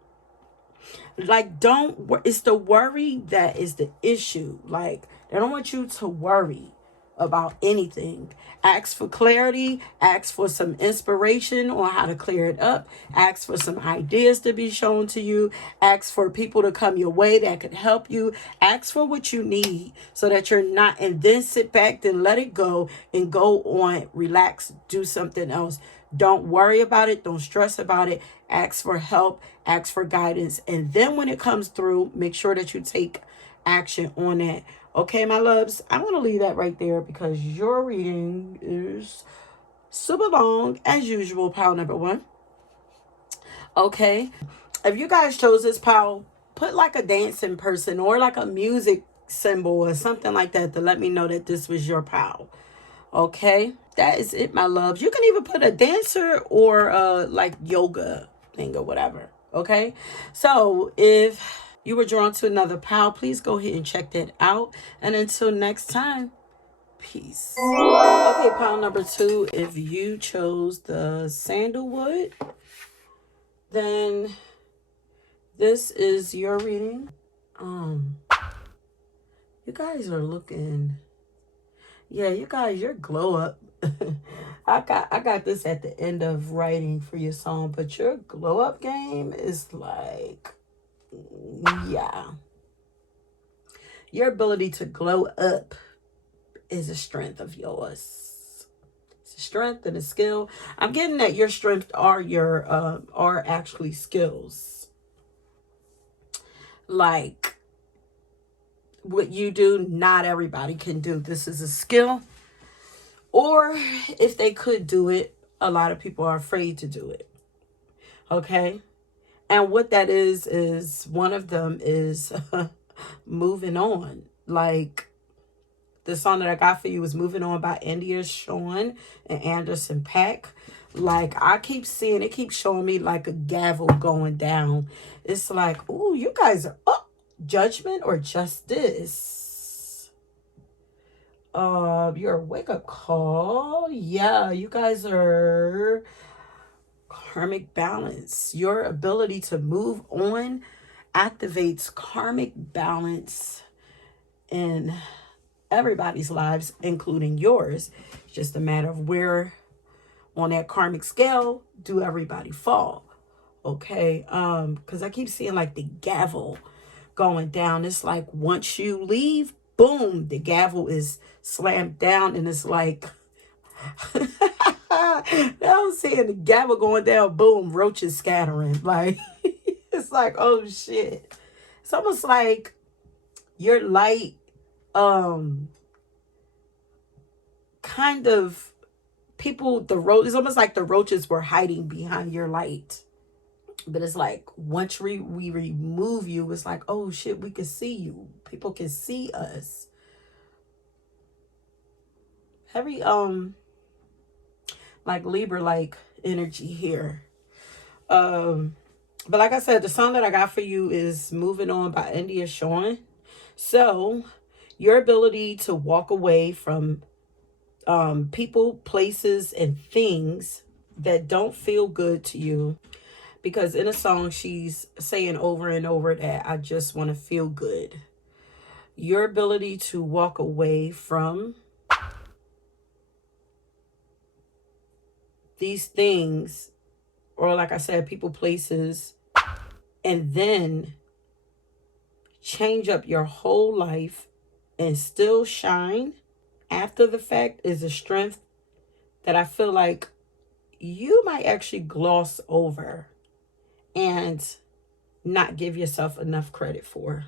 like, it's the worry that is the issue. Like, they don't want you to worry about anything. Ask for clarity, ask for some inspiration on how to clear it up, ask for some ideas to be shown to you, ask for people to come your way that could help you, ask for what you need so that you're not, and then sit back, then let it go and go on, relax, do something else. Don't worry about it, don't stress about it, ask for help, ask for guidance, and then when it comes through, make sure that you take action on it. Okay, my loves, I'm going to leave that right there because your reading is super long, as usual, pile number 1. Okay, if you guys chose this pile, put like a dancing person or like a music symbol or something like that to let me know that this was your pile. Okay, that is it, my loves. You can even put a dancer or like yoga thing or whatever. Okay, so if you were drawn to another pile, please go ahead and check that out. And until next time, peace. Okay, pile number 2, if you chose the sandalwood, then this is your reading. You guys are looking, yeah, you guys, your glow up. I got this at the end of writing for your song, but your glow up game is like, yeah. Your ability to glow up is a strength of yours. It's a strength and a skill. I'm getting that your strength are your are actually skills. Like, what you do, not everybody can do. This is a skill. Or if they could do it, a lot of people are afraid to do it. Okay? And what that is one of them is moving on. Like, the song that I got for you is Moving On by India Shawn and Anderson .Paak. Like, I keep seeing, it keeps showing me like a gavel going down. It's like, ooh, you guys are up. judgment or justice. Your wake-up call. Yeah, you guys are karmic balance. Your ability to move on activates karmic balance in everybody's lives, including yours. It's just a matter of where on that karmic scale do everybody fall. Okay, because I keep seeing like the gavel going down. It's like once you leave, boom, the gavel is slammed down, and it's like I'm seeing the gavel going down, boom, roaches scattering. Like it's like, oh shit. It's almost like your light kind of people, it's almost like the roaches were hiding behind your light. But it's like once we remove you, it's like, oh shit, we can see you. People can see us. Heavy like Libra like energy here. But like I said, the song that I got for you is Moving On by India Shawn. So your ability to walk away from people, places, and things that don't feel good to you. Because in a song, she's saying over and over that I just want to feel good. Your ability to walk away from these things, or like I said, people, places, and then change up your whole life and still shine after the fact is a strength that I feel like you might actually gloss over and not give yourself enough credit for.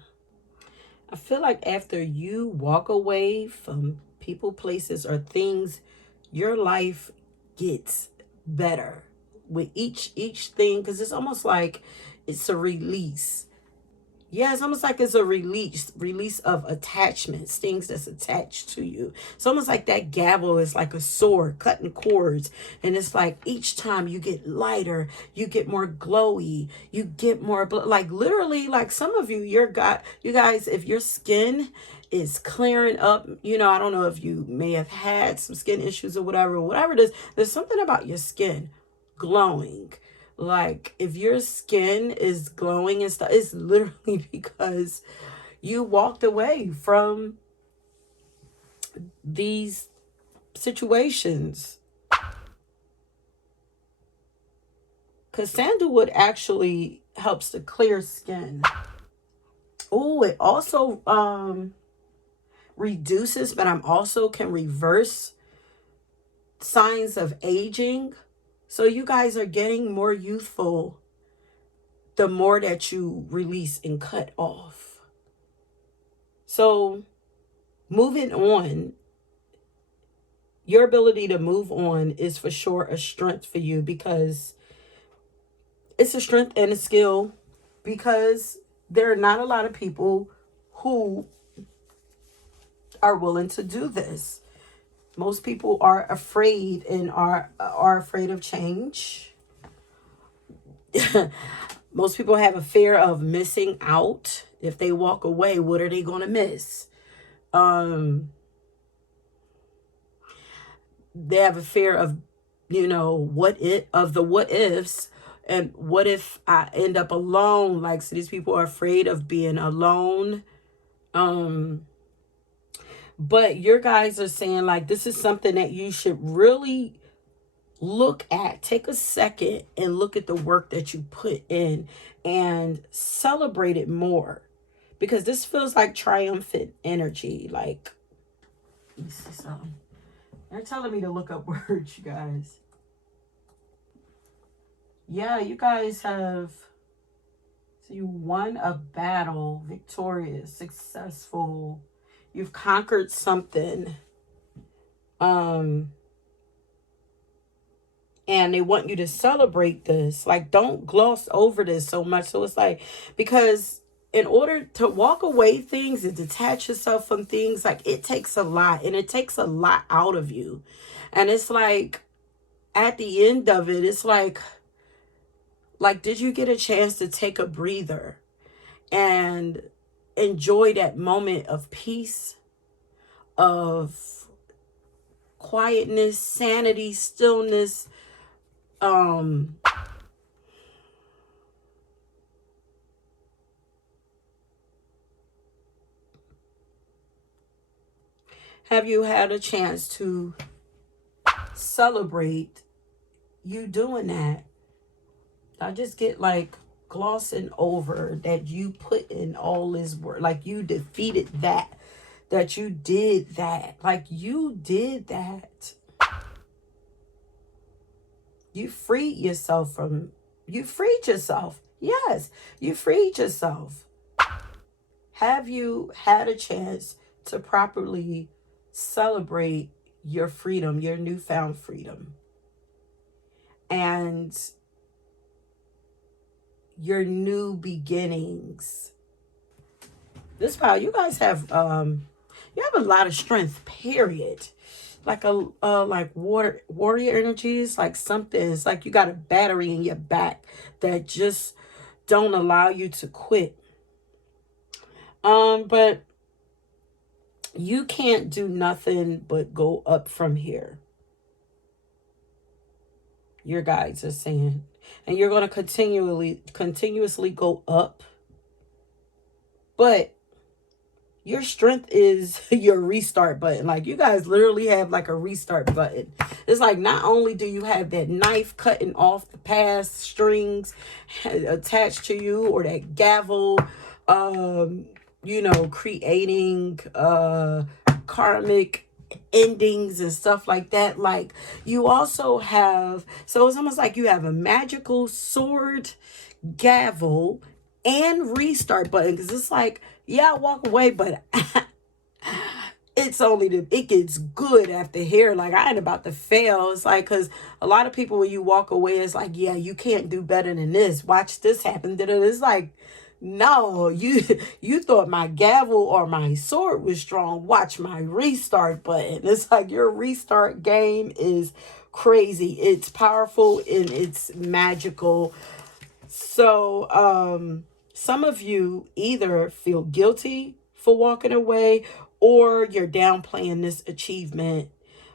I feel like after you walk away from people, places, or things, your life gets better with each thing, because it's almost like it's a release. Yeah, it's almost like it's a release of attachments, things that's attached to you. It's almost like that gavel is like a sword cutting cords. And it's like each time you get lighter, you get more glowy, you get more, like literally, like some of you, you guys, if your skin is clearing up, I don't know if you may have had some skin issues or whatever it is, there's something about your skin glowing. Like if your skin is glowing and stuff, it's literally because you walked away from these situations. Because sandalwood actually helps to clear skin. Oh, it also reduces, but I'm also can reverse signs of aging. So you guys are getting more youthful the more that you release and cut off. So moving on, your ability to move on is for sure a strength for you, because it's a strength and a skill, because there are not a lot of people who are willing to do this. Most people are afraid and are afraid of change. Most people have a fear of missing out. If they walk away, what are they going to miss? They have a fear of, what ifs. And what if I end up alone? Like, so these people are afraid of being alone. But your guys are saying, like, this is something that you should really look at. Take a second and look at the work that you put in and celebrate it more, because this feels like triumphant energy. Like, let me see something. They're telling me to look up words, you guys. Yeah, you guys have, so you won a battle, victorious, successful. You've conquered something. And they want you to celebrate this. Like, don't gloss over this so much. So it's like, because in order to walk away things and detach yourself from things, like, it takes a lot, and it takes a lot out of you. And it's like, at the end of it, it's like, did you get a chance to take a breather and enjoy that moment of peace, of quietness, sanity, stillness. Have you had a chance to celebrate you doing that? I just get like glossing over that you put in all this work, like you defeated that you did that, like you did that. You freed yourself from, you freed yourself. Yes, you freed yourself. Have you had a chance to properly celebrate your freedom, your newfound freedom, and your new beginnings? This power, you guys have you have a lot of strength, period. Like a like warrior energies, like something. It's like you got a battery in your back that just don't allow you to quit. But you can't do nothing but go up from here. Your guides are saying. And you're going to continuously go up. But your strength is your restart button. Like you guys literally have like a restart button. It's like not only do you have that knife cutting off the past strings attached to you, or that gavel, you know, creating karmic endings and stuff like that. Like you also have, so it's almost like you have a magical sword, gavel, and restart button, because it's like, yeah, I walk away, but it's only it gets good after here. Like I ain't about to fail. It's like, because a lot of people, when you walk away, it's like, yeah, you can't do better than this. Watch this happen. It's like, no, you thought my gavel or my sword was strong. Watch my restart button. It's like your restart game is crazy. It's powerful and it's magical. So some of you either feel guilty for walking away, or you're downplaying this achievement,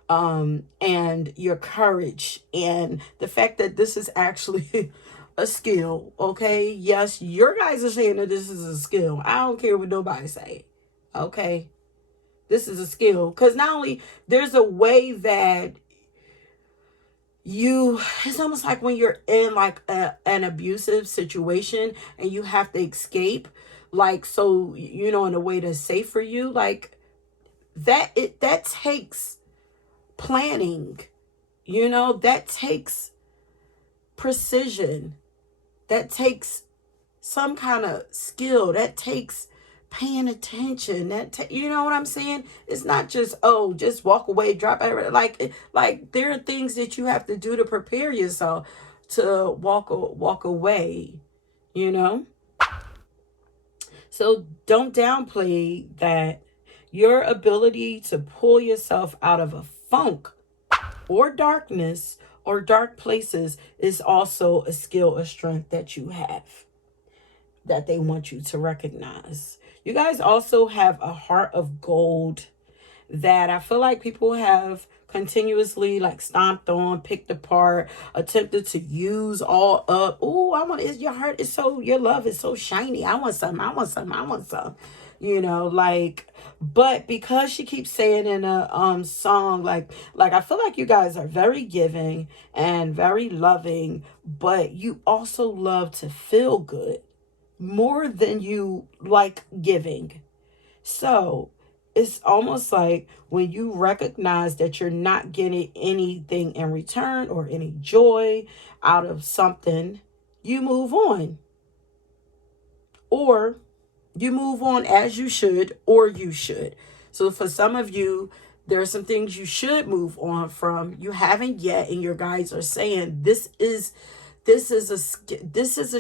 and your courage and the fact that this is actually a skill. Okay, yes, your guys are saying that this is a skill. I don't care what nobody say. Okay, this is a skill, because not only there's a way that it's almost like when you're in like an abusive situation and you have to escape, like, so you know, in a way that's safe for you, like that takes planning, you know, that takes precision, that takes some kind of skill, that takes paying attention, you know what I'm saying? It's not just, oh, just walk away, drop it. Like there are things that you have to do to prepare yourself to walk away, you know? So don't downplay that. Your ability to pull yourself out of a funk or darkness or dark places is also a skill or strength that you have, that they want you to recognize. You guys also have a heart of gold that I feel like people have continuously like stomped on, picked apart, attempted to use all up. Oh, your heart is so, your love is so shiny. I want some, I want some, I want some. You know, like, but because she keeps saying in a song, like I feel like you guys are very giving and very loving, but you also love to feel good more than you like giving. So it's almost like when you recognize that you're not getting anything in return or any joy out of something, you move on. Or you move on as you should, or you should. So for some of you, there are some things you should move on from. You haven't yet, and your guides are saying this is a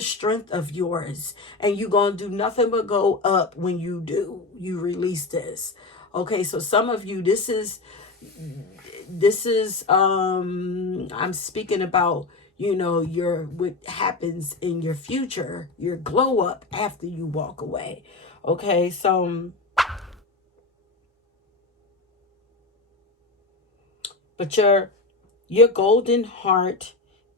strength of yours, and you're gonna do nothing but go up when you release this. Okay, so some of you, this is I'm speaking about, you know, what happens in your future, your glow up after you walk away. Okay, so but your golden heart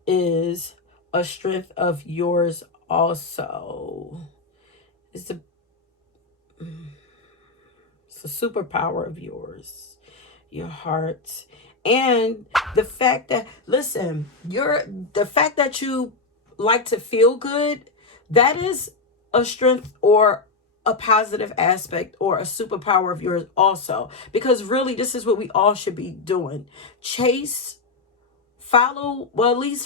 is a strength of yours also. It's a it's a superpower of yours, your heart. And the fact that, listen, the fact that you like to feel good, that is a strength or a positive aspect or a superpower of yours also. Because really, this is what we all should be doing. At least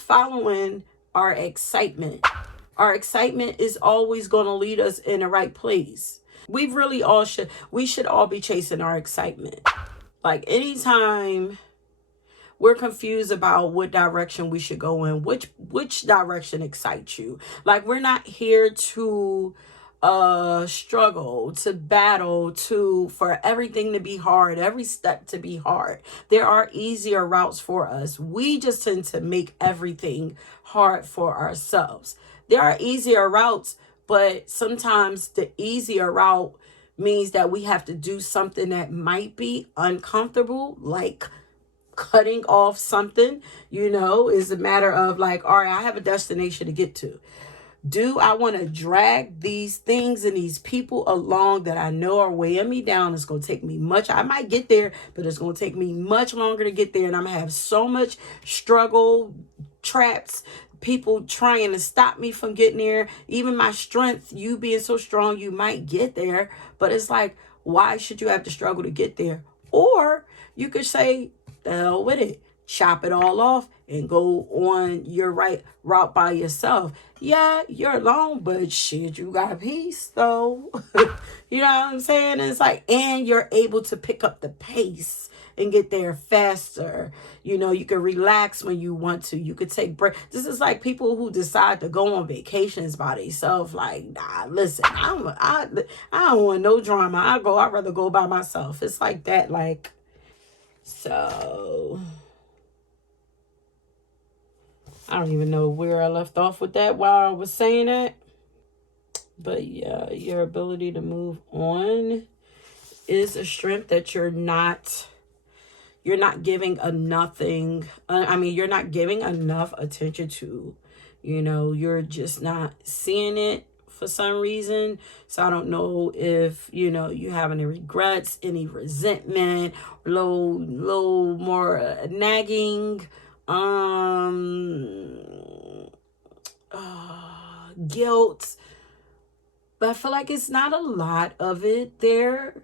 following our excitement. Our excitement is always going to lead us in the right place. We should all be chasing our excitement. Like anytime we're confused about what direction we should go in, which direction excites you. Like we're not here to struggle, to battle, for everything to be hard, every step to be hard. There are easier routes for us. We just tend to make everything hard for ourselves. There are easier routes, but sometimes the easier route means that we have to do something that might be uncomfortable, like cutting off something, is a matter of like, all right, I have a destination to get to. Do I want to drag these things and these people along that I know are weighing me down? It's going to take me I might get there, but it's going to take me much longer to get there. And I'm going to have so much struggle, traps, people trying to stop me from getting there. Even my strength, you being so strong, you might get there. But it's like, why should you have to struggle to get there? Or you could say, the hell with it. Chop it all off and go on your right route by yourself. Yeah, you're alone, but shit, you got peace though. You know what I'm saying? It's like, and you're able to pick up the pace and get there faster. You can relax when you want to. You could take break. This is like people who decide to go on vacations by themselves. Like, nah, listen, I don't want no drama. I'd rather go by myself. It's like that, like, so I don't even know where I left off with that while I was saying that. But yeah, your ability to move on is a strength that you're not giving you're not giving enough attention to. You're just not seeing it for some reason. So I don't know if, you have any regrets, any resentment, little more nagging, guilt. But I feel like it's not a lot of it there.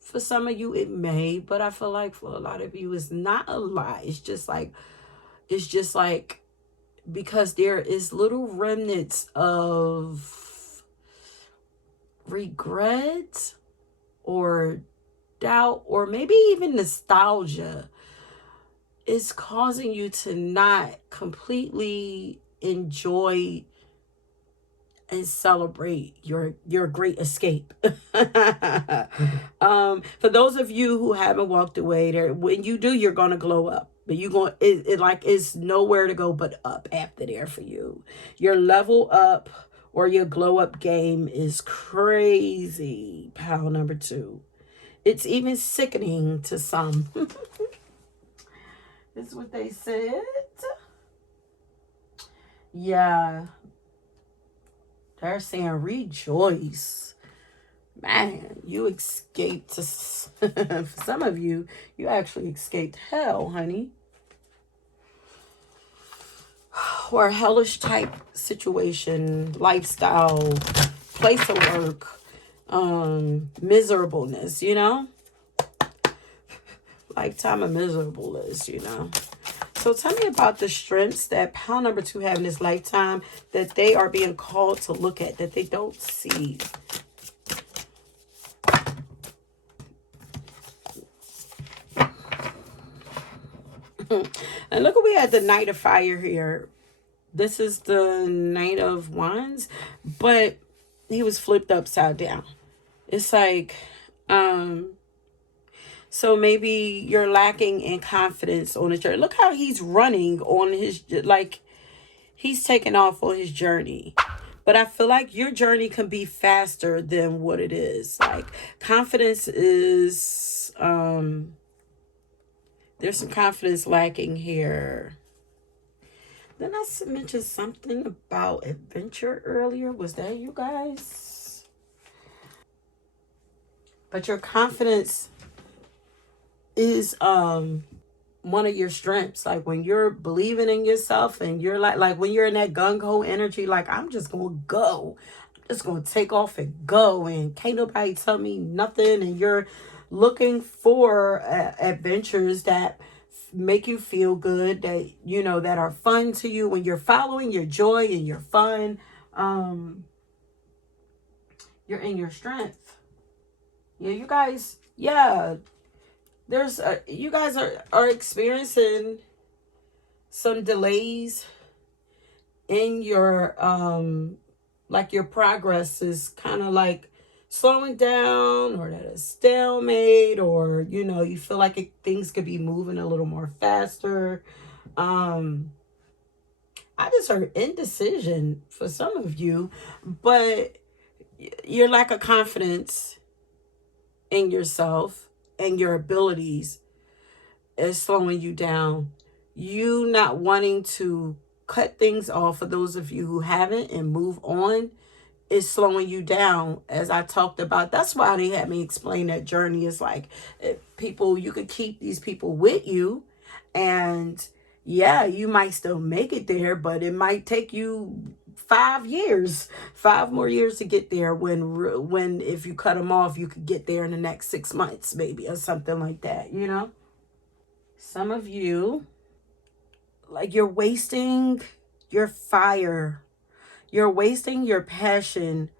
For some of you, it may, but I feel like for a lot of you, it's not a lot. It's just like, because there is little remnants of regret or doubt or maybe even nostalgia is causing you to not completely enjoy and celebrate your great escape. For those of you who haven't walked away, there, when you do, you're gonna glow up. But it's nowhere to go but up after there for you. Your level up or your glow up game is crazy, pal number 2. It's even sickening to some. That's what they said. Yeah. They're saying rejoice. Man, you escaped. For some of you, you actually escaped hell, honey. Or a hellish type situation, lifestyle, place of work, miserableness, lifetime of miserableness, So tell me about the strengths that pile number 2 have in this lifetime that they are being called to look at, that they don't see. And look what we had, the Knight of Fire here. This is the Knight of Wands, but he was flipped upside down. It's like, so maybe you're lacking in confidence on his journey. Look how he's running on his, like, He's taking off on his journey. But I feel like your journey can be faster than what it is. Like, confidence is, there's some confidence lacking here. Then I mentioned something about adventure earlier. Was that you guys? But your confidence is one of your strengths. Like when you're believing in yourself and you're like when you're in that gung-ho energy, like I'm just gonna go. I'm just gonna take off and go, and can't nobody tell me nothing. And you're looking for adventures that make you feel good, that you know that are fun to you. When you're following your joy and your fun, you're in your strength. Yeah, you guys, yeah, there's you guys are experiencing some delays in your like your progress is kind of like slowing down, or that a stalemate, or you know you feel like things could be moving a little more faster. um I just heard indecision for some of you, but your lack of confidence in yourself and your abilities is slowing you down. You not wanting to cut things off, for those of you who haven't, and move on, is slowing you down. As I talked about, that's why they had me explain that journey is like, people, you could keep these people with you, and yeah, you might still make it there, but it might take you 5 years, 5 more years to get there, when if you cut them off you could get there in the next 6 months maybe, or something like that, you know. Some of you, like, you're wasting your fire, you're wasting your passion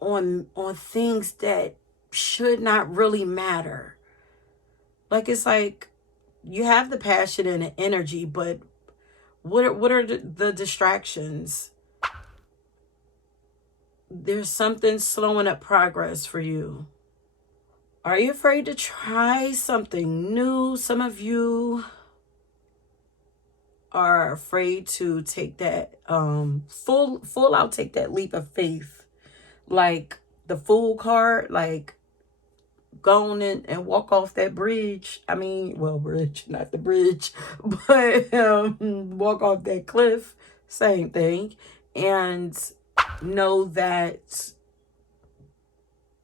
on things that should not really matter. Like, it's like you have the passion and the energy, but what are the distractions? There's something slowing up progress for you. Are you afraid to try something new? Some of you are afraid to take that full out, take that leap of faith, like the fool card, like go on in and walk off that bridge. I mean, well, bridge, not the bridge, but walk off that cliff, same thing, and know that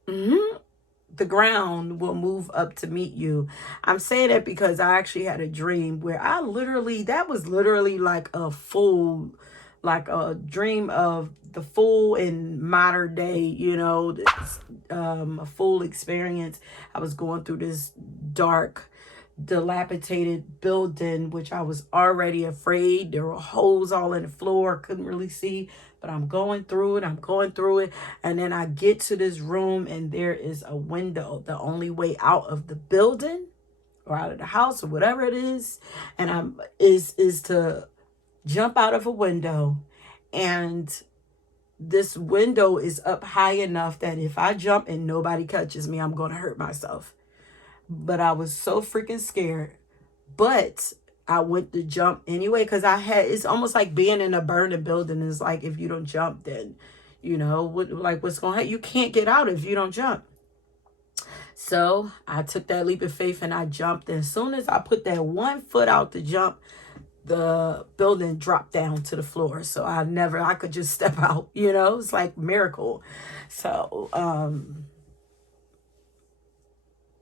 the ground will move up to meet you. I'm saying that because I actually had a dream where that was literally like a full, like a dream of the full in modern day, you know, a full experience. I was going through this dark, dilapidated building, which I was already afraid. There were holes all in the floor, couldn't really see, but I'm going through it, and then I get to this room and there is a window. The only way out of the building or out of the house or whatever it is, and I'm is to jump out of a window, and this window is up high enough that if I jump and nobody catches me, I'm going to hurt myself. But I was so freaking scared. But I went to jump anyway, because it's almost like being in a burning building. Is like, if you don't jump, then, you know, what's going to happen? You can't get out if you don't jump. So I took that leap of faith and I jumped. And as soon as I put that one foot out to jump, the building dropped down to the floor. So I could just step out, you know, it's like a miracle. So,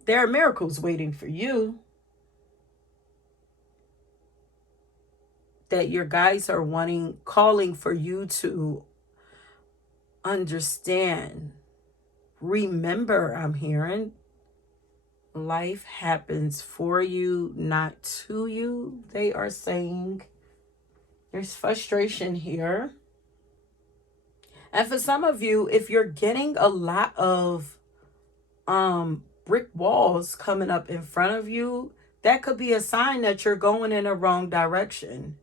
there are miracles waiting for you that your guides are calling for you to understand. Remember, I'm hearing, life happens for you, not to you. They are saying there's frustration here. And for some of you, if you're getting a lot of brick walls coming up in front of you, that could be a sign that you're going in a wrong direction.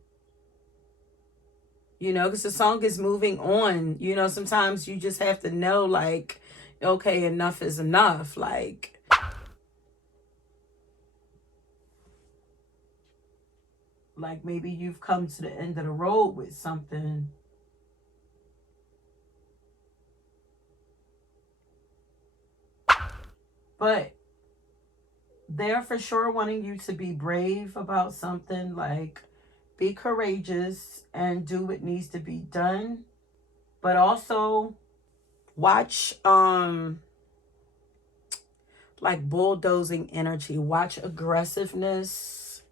You know, because the song is moving on. You know, sometimes you just have to know, like, okay, enough is enough. Like, Like maybe you've come to the end of the road with something. But they're for sure wanting you to be brave about something. Like, be courageous and do what needs to be done. But also watch like bulldozing energy. Watch aggressiveness.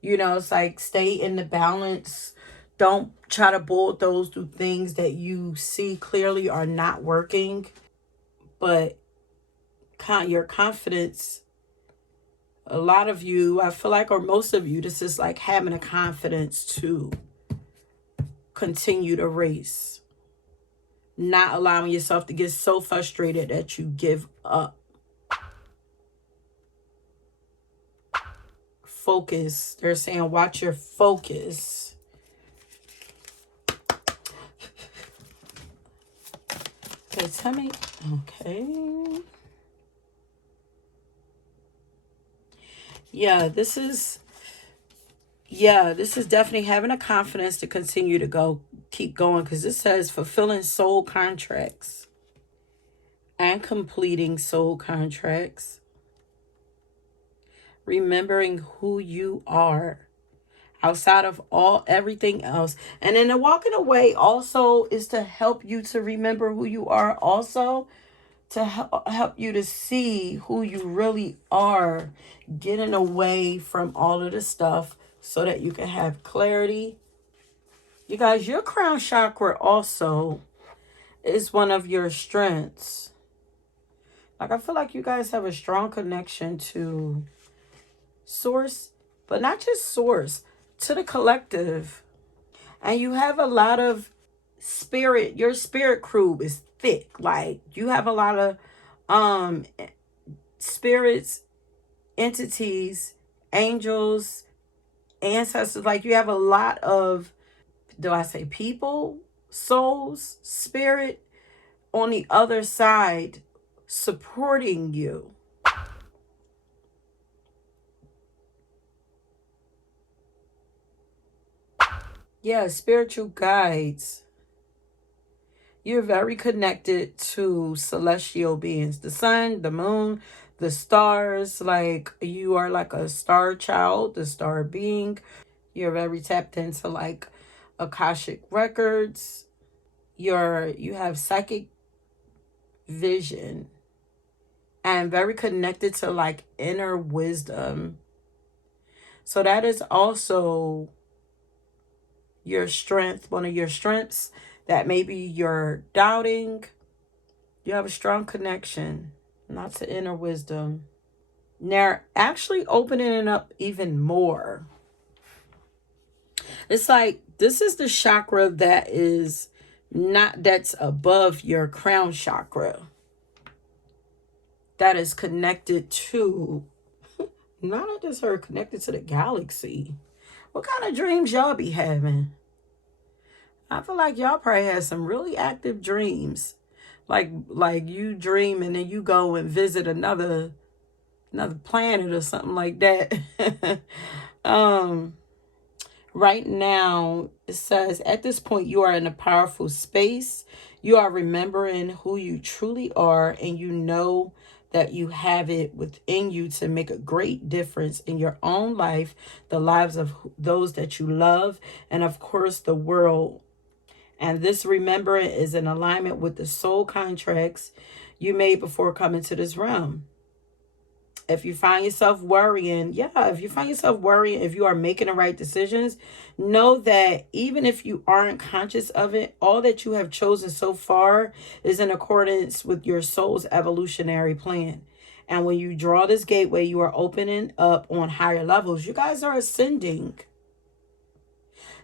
You know, it's like stay in the balance. Don't try to bulldoze through things that you see clearly are not working. But your confidence, a lot of you, I feel like, or most of you, this is like having a confidence to continue to race. Not allowing yourself to get so frustrated that you give up. Focus. They're saying watch your focus. Okay, tell me. Okay. Yeah, this is definitely having a confidence to continue to keep going, because it says fulfilling soul contracts and completing soul contracts. Remembering who you are outside of everything else. And then the walking away also is to help you to remember who you are, also to help you to see who you really are, getting away from all of the stuff so that you can have clarity. You guys, your crown chakra also is one of your strengths. Like, I feel like you guys have a strong connection to source, but not just source, to the collective. And you have a lot of spirit. Your spirit crew is thick. Like, you have a lot of spirits, entities, angels, ancestors. Like, you have a lot of, do I say people, souls, spirit on the other side supporting you. Yeah, spiritual guides. You're very connected to celestial beings. The sun, the moon, the stars. Like, you are like a star child, the star being. You're very tapped into like Akashic records. You have psychic vision and very connected to like inner wisdom. So that is also your strength, one of your strengths that maybe you're doubting. You have a strong connection, not to inner wisdom. Now, actually opening it up even more. It's like this is the chakra that's above your crown chakra. That is connected to, not I just heard connected to the galaxy. What kind of dreams y'all be having? I feel like y'all probably had some really active dreams. Like you dream and then you go and visit another planet or something like that. Right now, it says, at this point, you are in a powerful space. You are remembering who you truly are, and you know that you have it within you to make a great difference in your own life, the lives of those that you love, and of course, the world. And this remembering is in alignment with the soul contracts you made before coming to this realm. If you find yourself worrying, if you are making the right decisions, know that even if you aren't conscious of it, all that you have chosen so far is in accordance with your soul's evolutionary plan. And when you draw this gateway, you are opening up on higher levels. You guys are ascending.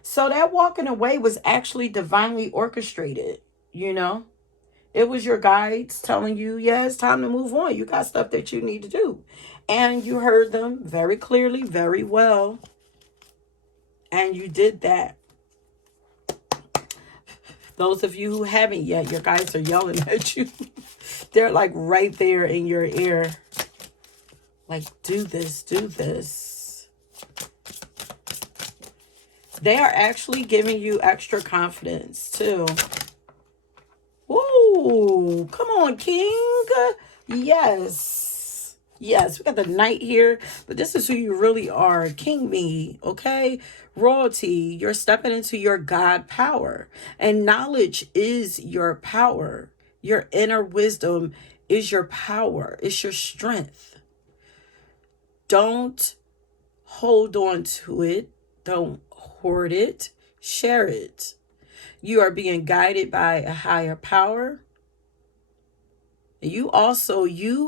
So that walking away was actually divinely orchestrated, you know? It was your guides telling you, yeah, it's time to move on. You got stuff that you need to do. And you heard them very clearly, very well. And you did that. Those of you who haven't yet, your guides are yelling at you. They're like right there in your ear. Like, do this, do this. They are actually giving you extra confidence too. Ooh, come on, King. Yes. Yes, we got the knight here, but this is who you really are. King me, okay? Royalty, you're stepping into your God power. And knowledge is your power. Your inner wisdom is your power. It's your strength. Don't hold on to it. Don't hoard it. Share it. You are being guided by a higher power. You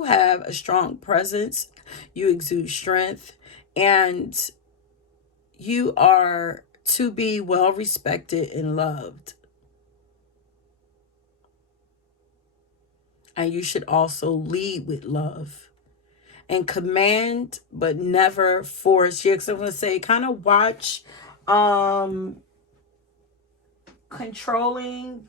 have a strong presence. You exude strength, and you are to be well respected and loved. And you should also lead with love and command, but never force. Yeah, 'cause I'm gonna say, kind of watch controlling.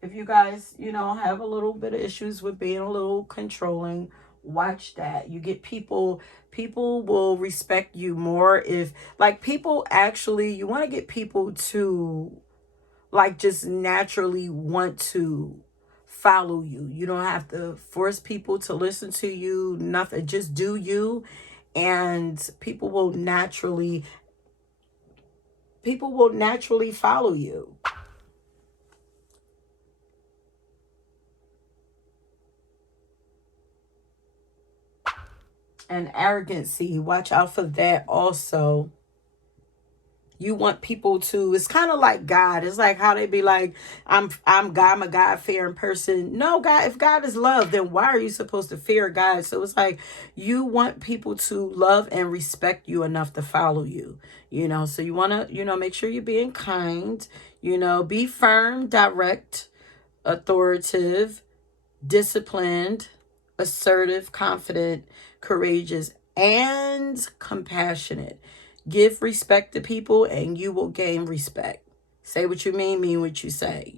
If you guys, have a little bit of issues with being a little controlling, watch that. You get people will respect you more if, like, people actually, you want to get people to, like, just naturally want to follow you. You don't have to force people to listen to you, nothing. Just do you, and people will naturally follow you. And arrogancy, watch out for that also. You want people to, it's kind of like God. It's like how they be like, I'm God, I'm a God-fearing person. No, God, if God is love, then why are you supposed to fear God? So it's like you want people to love and respect you enough to follow you. So you want to, make sure you're being kind, be firm, direct, authoritative, disciplined, assertive, confident, courageous, and compassionate. Give respect to people and you will gain respect. Say what you mean what you say.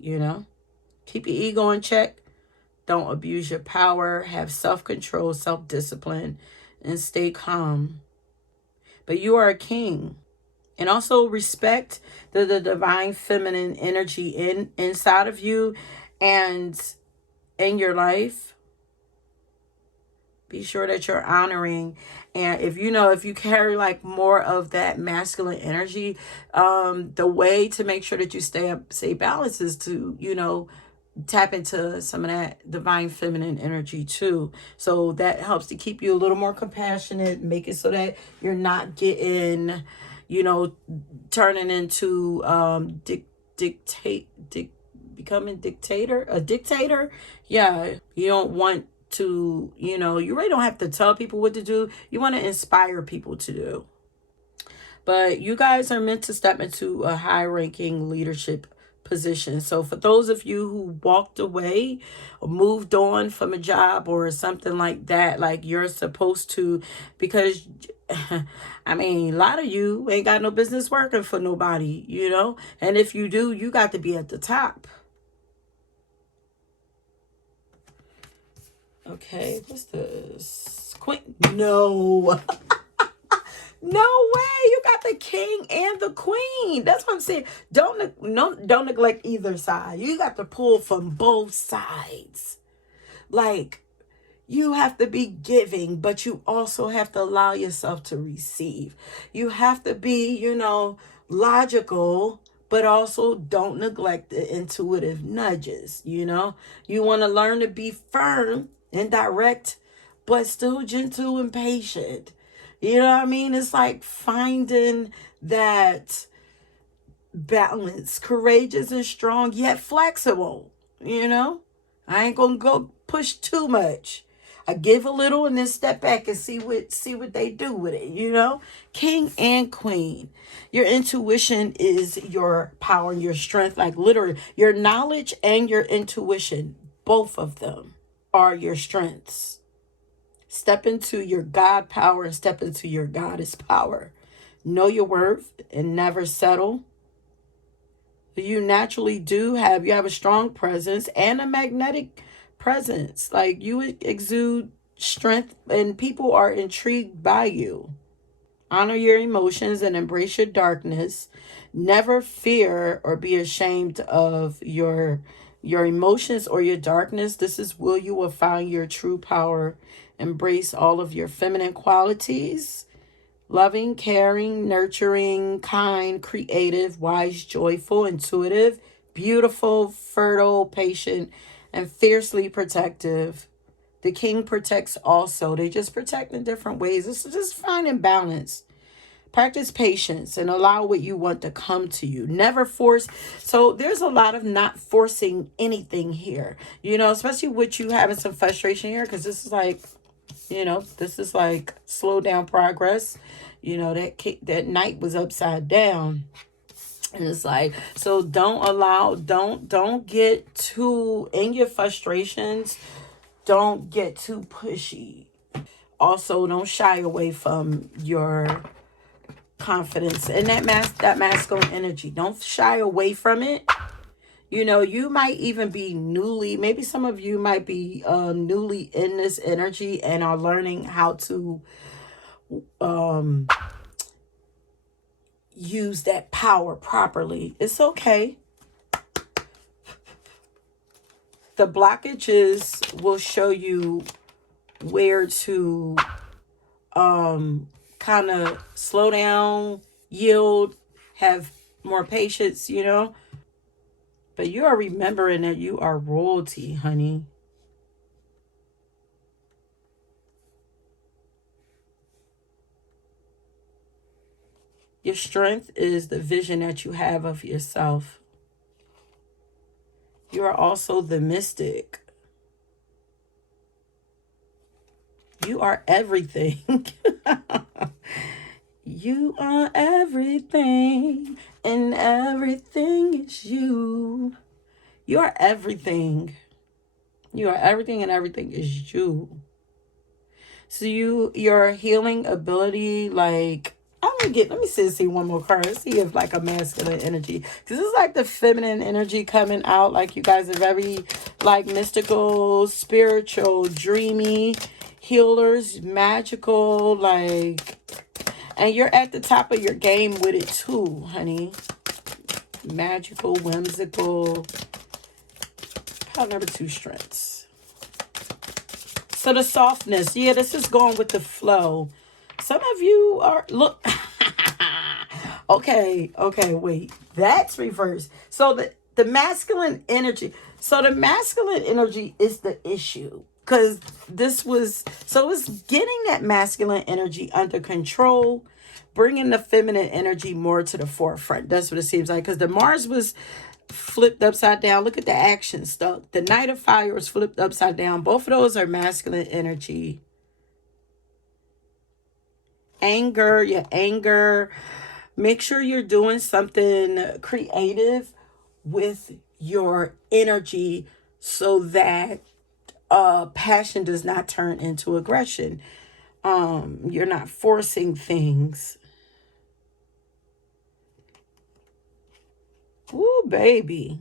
Keep your ego in check. Don't abuse your power. Have self-control, self-discipline, and stay calm. But you are a king. And also respect the divine feminine energy inside of you and in your life. Be sure that you're honoring, and if you carry like more of that masculine energy, the way to make sure that you stay balanced is to tap into some of that divine feminine energy too. So that helps to keep you a little more compassionate, make it so that you're not getting, turning into becoming a dictator. Yeah, you don't want to, you really don't have to tell people what to do. You want to inspire people to do. But you guys are meant to step into a high-ranking leadership position. So for those of you who walked away or moved on from a job or something like that, like you're supposed to, because I mean, a lot of you ain't got no business working for nobody, and if you do, you got to be at the top. Okay, what's this? Queen? No. No way. You got the king and the queen. That's what I'm saying. Don't neglect either side. You got to pull from both sides. Like, you have to be giving, but you also have to allow yourself to receive. You have to be, logical, but also don't neglect the intuitive nudges. You want to learn to be firm and direct, but still gentle and patient. You know what I mean? It's like finding that balance, courageous and strong, yet flexible. I ain't gonna go push too much. I give a little and then step back and see what they do with it. King and queen. Your intuition is your power and your strength. Like literally, your knowledge and your intuition, both of them are your strengths. Step into your God power and step into your goddess power. Know your worth and never settle. You naturally you have a strong presence and a magnetic presence. Like you exude strength and people are intrigued by you. Honor your emotions and embrace your darkness. Never fear or be ashamed of your emotions or your darkness. This is where you will find your true power. Embrace all of your feminine qualities. Loving, caring, nurturing, kind, creative, wise, joyful, intuitive, beautiful, fertile, patient, and fiercely protective. The king protects also. They just protect in different ways. This is just finding balance. Practice patience and allow what you want to come to you. Never force. So there's a lot of not forcing anything here, especially with you having some frustration here, because this is like, this is like slow down progress. That night was upside down. And it's like, so don't get too in your frustrations. Don't get too pushy. Also, don't shy away from your confidence and that masculine energy. Don't shy away from it. You might even be maybe some of you might be newly in this energy and are learning how to use that power properly. It's okay. The blockages will show you where to kind of slow down, yield, have more patience, But you are remembering that you are royalty, honey. Your strength is the vision that you have of yourself. You are also the mystic. You are everything. You are everything, and everything is you. You are everything. You are everything, and everything is you. So your healing ability, like, let me see one more card. Let's see if like a masculine energy. Because it's like the feminine energy coming out. Like you guys are very like mystical, spiritual, dreamy, healers, magical, like, and you're at the top of your game with it too, honey. Magical, whimsical. Pile number 2, strengths. So the softness, yeah, this is going with the flow. Some of you are, look, okay, wait, that's reverse. So the masculine energy, is the issue. Because it's getting that masculine energy under control, bringing the feminine energy more to the forefront. That's what it seems like. Because the Mars was flipped upside down. Look at the action stuff. The Knight of Fire is flipped upside down. Both of those are masculine energy. Your anger. Make sure you're doing something creative with your energy so that passion does not turn into aggression. You're not forcing things. Ooh, baby.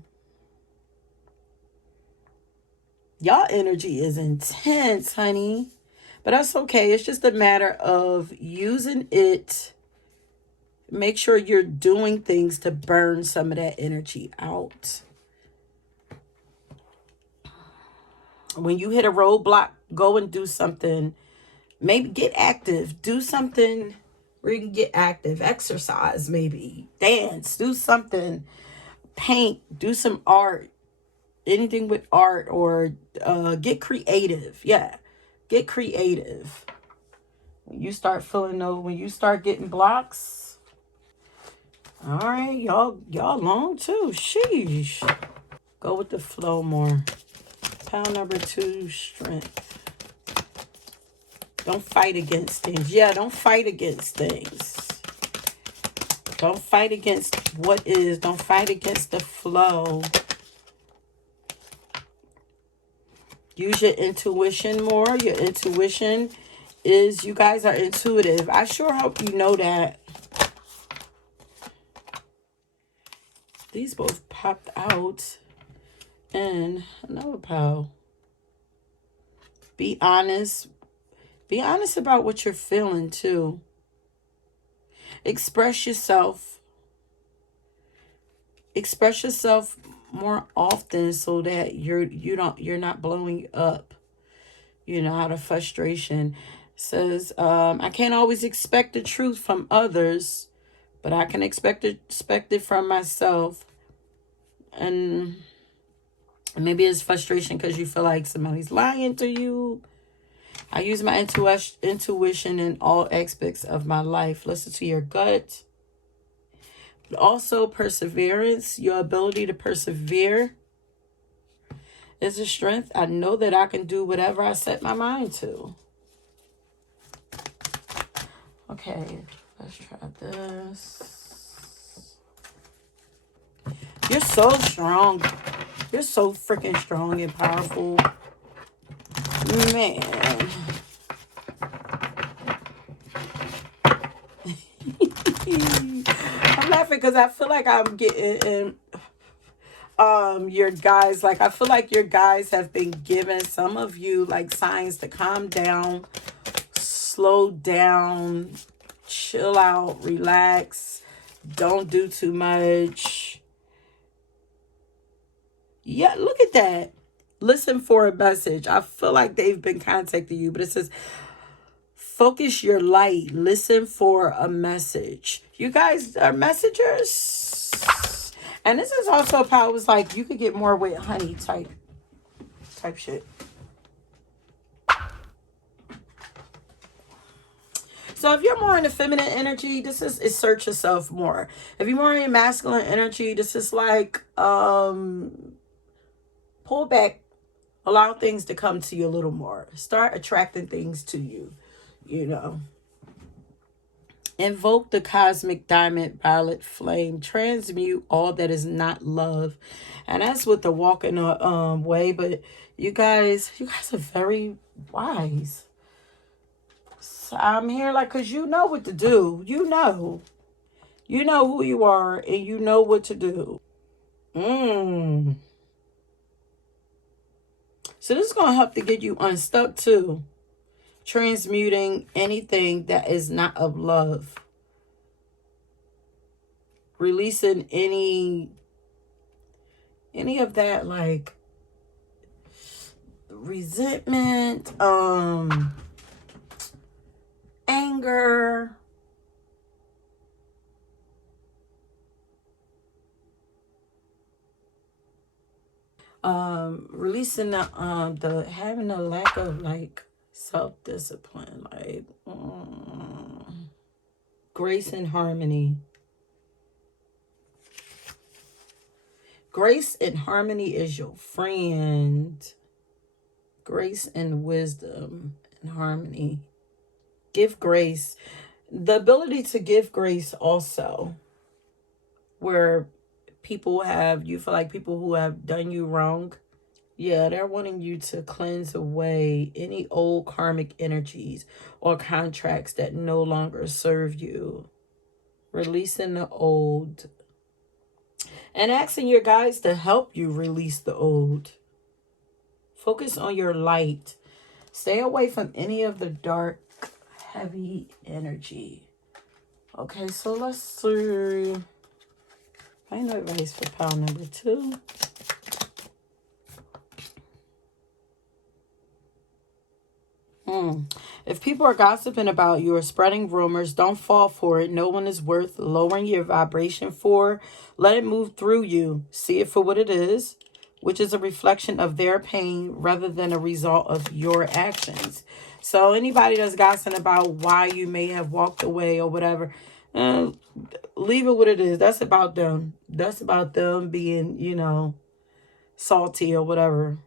Y'all energy is intense, honey. But that's okay. It's just a matter of using it. Make sure you're doing things to burn some of that energy out. When you hit a roadblock, go and do something. Maybe get active. Do something where you can get active. Exercise, maybe. Dance. Do something. Paint. Do some art. Anything with art, or get creative. Yeah. Get creative. When you start when you start getting blocks. All right, y'all long too. Sheesh. Go with the flow more. Pile number 2, strength. Don't fight against things. Yeah, don't fight against things. Don't fight against what is. Don't fight against the flow. Use your intuition more. Your intuition is, you guys are intuitive. I sure hope you know that. These both popped out. And another pile. Be honest. Be honest about what you're feeling too. Express yourself. Express yourself more often so that you're not blowing up, out of frustration. Says, I can't always expect the truth from others, but I can expect it from myself. And maybe it's frustration because you feel like somebody's lying to you. I use my intuition in all aspects of my life. Listen to your gut. But also perseverance, your ability to persevere is a strength. I know that I can do whatever I set my mind to. Okay, let's try this. You're so strong. You're so freaking strong and powerful. Man. I'm laughing because I feel like I'm getting your guys, like I feel like your guys have been given, some of you, like signs to calm down, slow down, chill out, relax, don't do too much. Yeah, look at that. Listen for a message. I feel like they've been contacting you, but it says focus your light, listen for a message. You guys are messengers. And this is also powers like you could get more with honey type shit. So if you're more in the feminine energy, this is assert yourself more. If you're more in masculine energy, this is like pull back, allow things to come to you a little more. Start attracting things to you, Invoke the cosmic diamond violet flame. Transmute all that is not love. And that's with the walking way. But you guys are very wise. So I'm here like, because you know what to do. You know who you are and you know what to do. So this is going to help to get you unstuck too. Transmuting anything that is not of love. Releasing any of that, like resentment, anger, releasing the having a lack of like self-discipline, like grace and harmony. Grace and harmony is your friend. Grace and wisdom and harmony. Give grace. The ability to give grace also. Where you feel like people who have done you wrong, yeah, they're wanting you to cleanse away any old karmic energies or contracts that no longer serve you. Releasing the old. And asking your guides to help you release the old. Focus on your light. Stay away from any of the dark, heavy energy. Okay, so let's see. Final advice for pile number 2. If people are gossiping about you or spreading rumors, don't fall for it. No one is worth lowering your vibration for. Let it move through you. See it for what it is, which is a reflection of their pain rather than a result of your actions. So anybody that's gossiping about why you may have walked away or whatever, leave it what it is. That's about them. That's about them being, salty or whatever.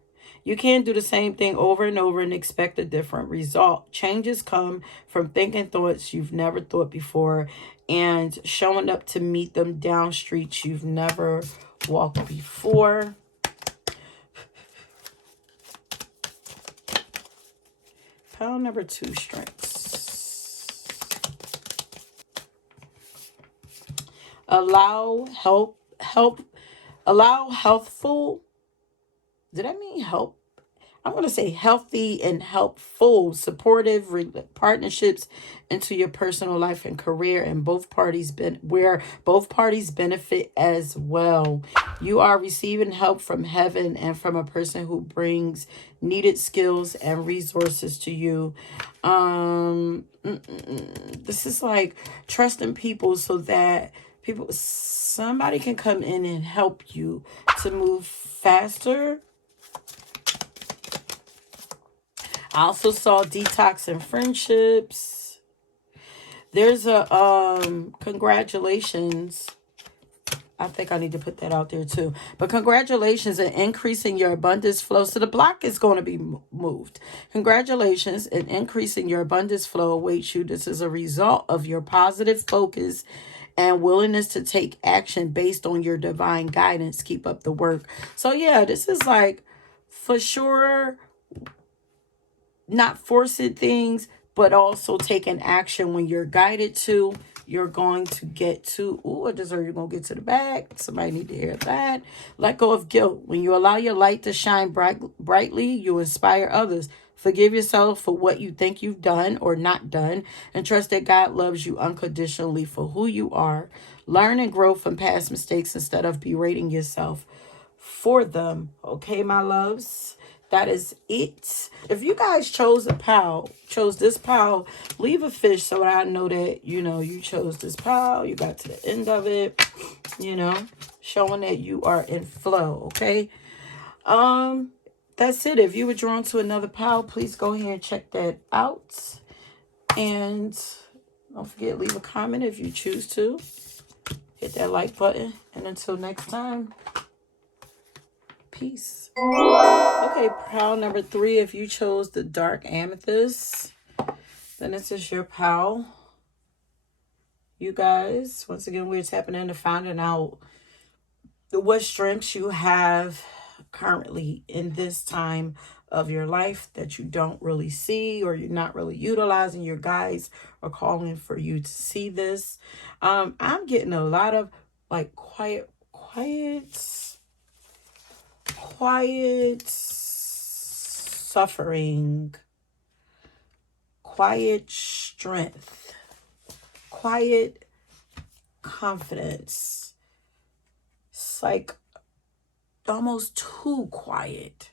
You can't do the same thing over and over and expect a different result. Changes come from thinking thoughts you've never thought before and showing up to meet them down streets you've never walked before. Pile number 2, strengths. Allow healthful. Did I mean help? I'm going to say healthy and helpful, supportive partnerships into your personal life and career, and where both parties benefit as well. You are receiving help from heaven and from a person who brings needed skills and resources to you. This is like trusting people so that somebody can come in and help you to move faster. I also saw detox and friendships. There's a congratulations. I think I need to put that out there too. But congratulations in increasing your abundance flow. So the block is going to be moved. Congratulations in increasing your abundance flow awaits you. This is a result of your positive focus and willingness to take action based on your divine guidance. Keep up the work. So yeah, this is like for sure not forcing things, but also taking action when you're guided to. You're going to get to, I deserve, you're going to get to the bag. Somebody need to hear that. Let go of guilt. When you allow your light to shine brightly, you inspire others. Forgive yourself for what you think you've done or not done, and trust that God loves you unconditionally for who you are. Learn and grow from past mistakes instead of berating yourself for them. Okay, my loves? That is it. If you guys chose this pile, leave a fish so I know that, you chose this pile. You got to the end of it, showing that you are in flow, okay? That's it. If you were drawn to another pile, please go ahead and check that out. And don't forget, leave a comment if you choose to. Hit that like button. And until next time, peace. Okay, pile number 3. If you chose the dark amethyst, then this is your pile. You guys, once again, we're tapping into finding out what strengths you have currently in this time of your life that you don't really see or you're not really utilizing. Your guides are calling for you to see this. I'm getting a lot of like quiet suffering, quiet strength, quiet confidence. It's like almost too quiet.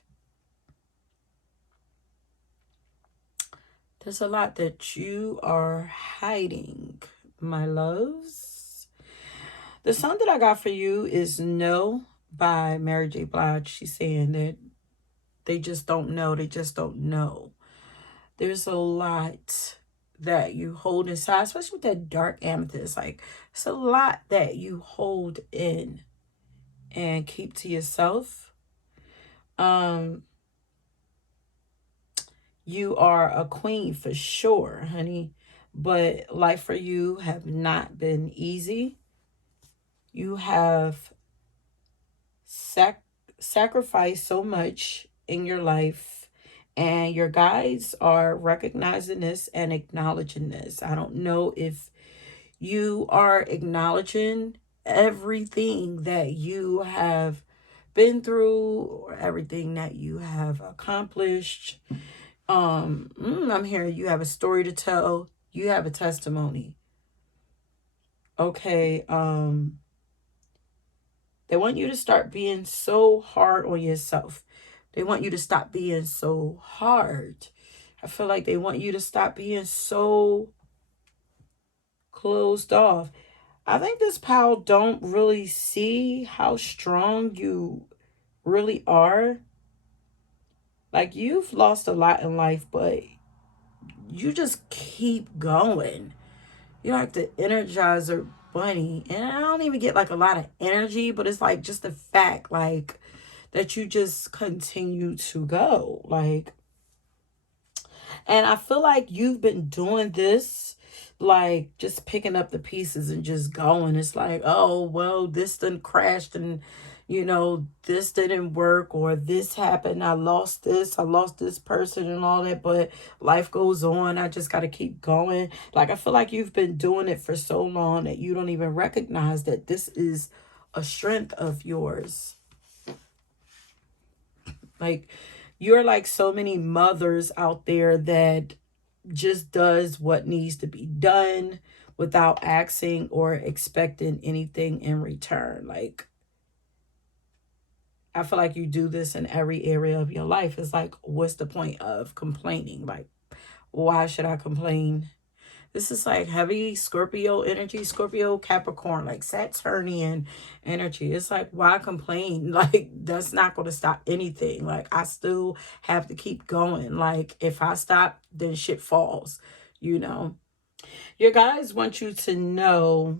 There's a lot that you are hiding, my loves. The song that I got for you is No by Mary J. Blige. She's saying that they just don't know. They just don't know. There's a lot that you hold inside, especially with that dark amethyst. Like, it's a lot that you hold in and keep to yourself. You are a queen for sure, honey. But life for you have not been easy. You have sacrificed so much in your life, and your guides are recognizing this and acknowledging this. I don't know if you are acknowledging everything that you have been through or everything that you have accomplished. I'm hearing you have a story to tell. You have a testimony. Okay. They want you to start being so hard on yourself. They want you to stop being so hard. I feel like they want you to stop being so closed off. I think this pal don't really see how strong you really are. Like, you've lost a lot in life, but you just keep going. You're like the Energizer Bunny. And I don't even get like a lot of energy, but it's like just the fact like that you just continue to go. Like, and I feel like you've been doing this, like just picking up the pieces and just going. It's like, oh, well, this done crashed and, this didn't work or this happened. I lost this person and all that, but life goes on. I just got to keep going. Like, I feel like you've been doing it for so long that you don't even recognize that this is a strength of yours. Like, You're like so many mothers out there that just does what needs to be done without asking or expecting anything in return. Like, I feel like you do this in every area of your life. It's like, what's the point of complaining? Like, why should I complain? This is like heavy Scorpio energy, Scorpio, Capricorn, like Saturnian energy. It's like, why complain? Like, that's not going to stop anything. Like, I still have to keep going. Like, if I stop, then shit falls, you know? Your guys want you to know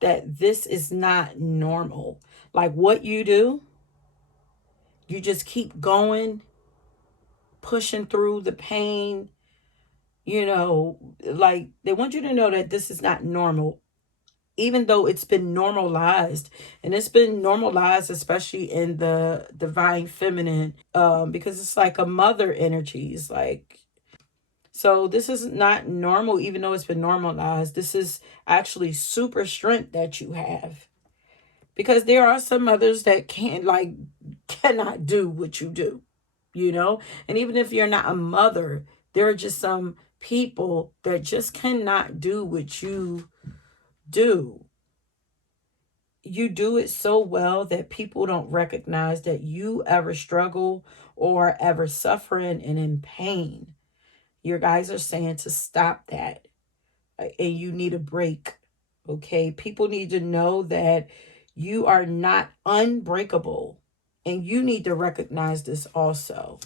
that this is not normal. Like, what you do, you just keep going, pushing through the pain, you know, like they want you to know that this is not normal, even though it's been normalized. And it's been normalized, especially in the divine feminine, because it's like a mother energy. It's like, so this is not normal, even though it's been normalized. This is actually super strength that you have. Because there are some mothers that can't, like, cannot do what you do, you know? And even if you're not a mother, there are just some people that just cannot do what you do. You do it so well that people don't recognize that you ever struggle or ever suffering and in pain. Your guys are saying to stop that, and you need a break. Okay, people need to know that you are not unbreakable, and you need to recognize this also.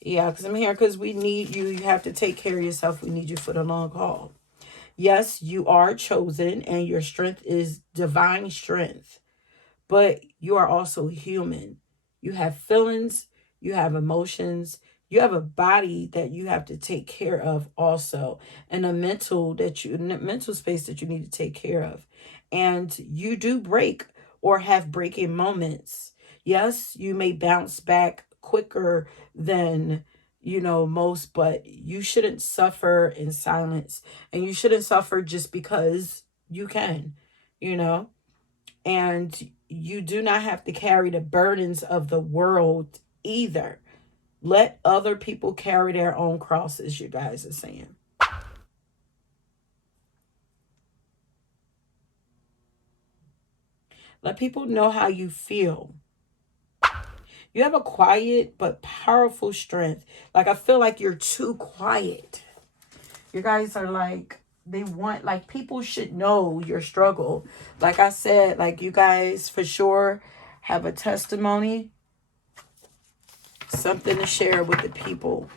Yeah, because I'm here because we need you. You have to take care of yourself. We need you for the long haul. Yes, you are chosen, and your strength is divine strength, but you are also human. You have feelings, you have emotions, you have a body that you have to take care of also, and a mental space that you need to take care of. And you do break or have breaking moments. Yes, you may bounce back quicker than most, but you shouldn't suffer in silence, and you shouldn't suffer just because you can, you know and you do not have to carry the burdens of the world either. Let other people carry their own crosses, you guys are saying. Let people know how you feel. You have a quiet but powerful strength. Like, I feel like you're too quiet. You guys are like, they want, like, people should know your struggle. Like I said, like, you guys for sure have a testimony, something to share with the people.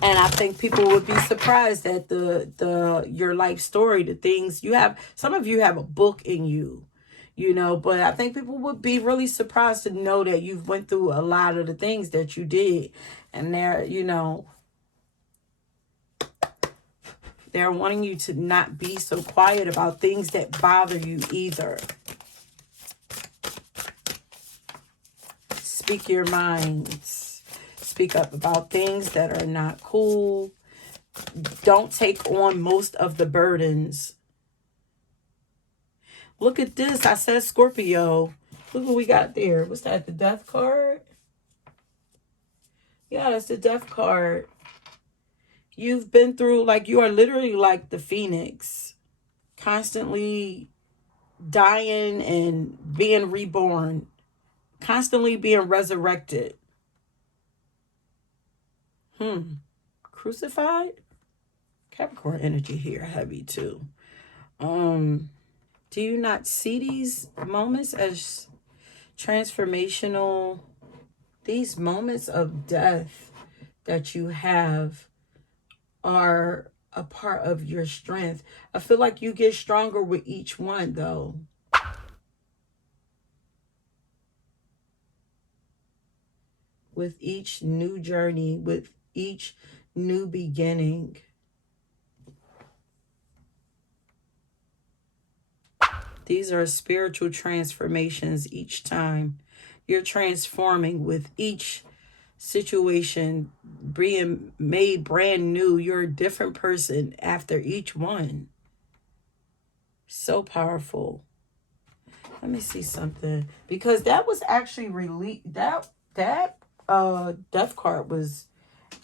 And I think people would be surprised at the your life story, the things you have. Some of you have a book in you, but I think people would be really surprised to know that you've went through a lot of the things that you did. And they're wanting you to not be so quiet about things that bother you either. Speak your minds. Speak up about things that are not cool. Don't take on most of the burdens. Look at this. I said Scorpio. Look what we got there. What's that? The death card? Yeah, that's the death card. You've been through, like, you are literally like the phoenix, constantly dying and being reborn, constantly being resurrected. Crucified? Capricorn energy here, heavy too. Do you not see these moments as transformational? These moments of death that you have are a part of your strength. I feel like you get stronger with each one, though. With each new journey, with each new beginning. These are spiritual transformations each time. You're transforming with each situation, being made brand new. You're a different person after each one. So powerful. Let me see something, because that was actually released. That death card was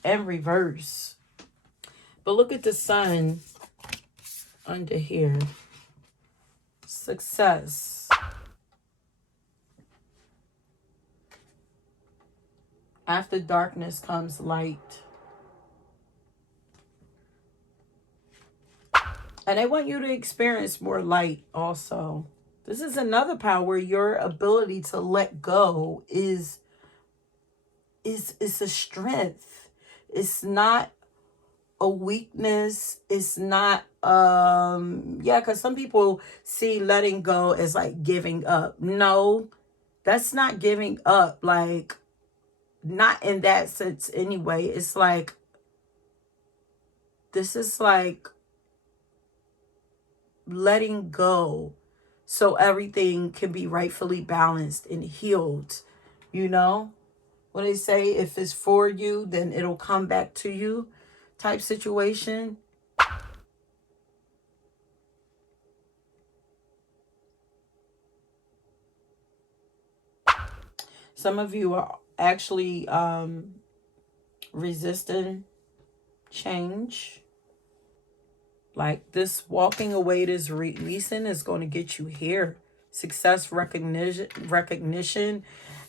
in reverse. But look at the sun under here. Success. After darkness comes light. And they want you to experience more light also. This is another power. Your ability to let go is a strength. It's not a weakness. It's not yeah, because some people see letting go as like giving up. No, that's not giving up. Like, not in that sense anyway. It's like, this is like letting go so everything can be rightfully balanced and healed. You know, when they say if it's for you, then it'll come back to you type situation. Some of you are actually resisting change. Like, this walking away, this releasing is going to get you here. Success, recognition,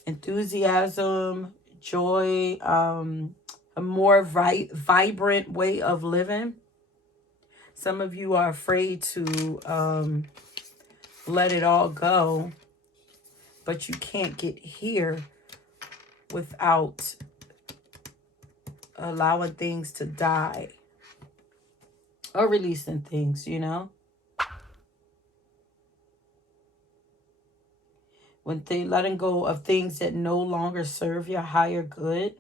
enthusiasm, joy, a more vibrant way of living. Some of you are afraid to let it all go, but you can't get here without allowing things to die or releasing things, you know. When they letting go of things that no longer serve your higher good,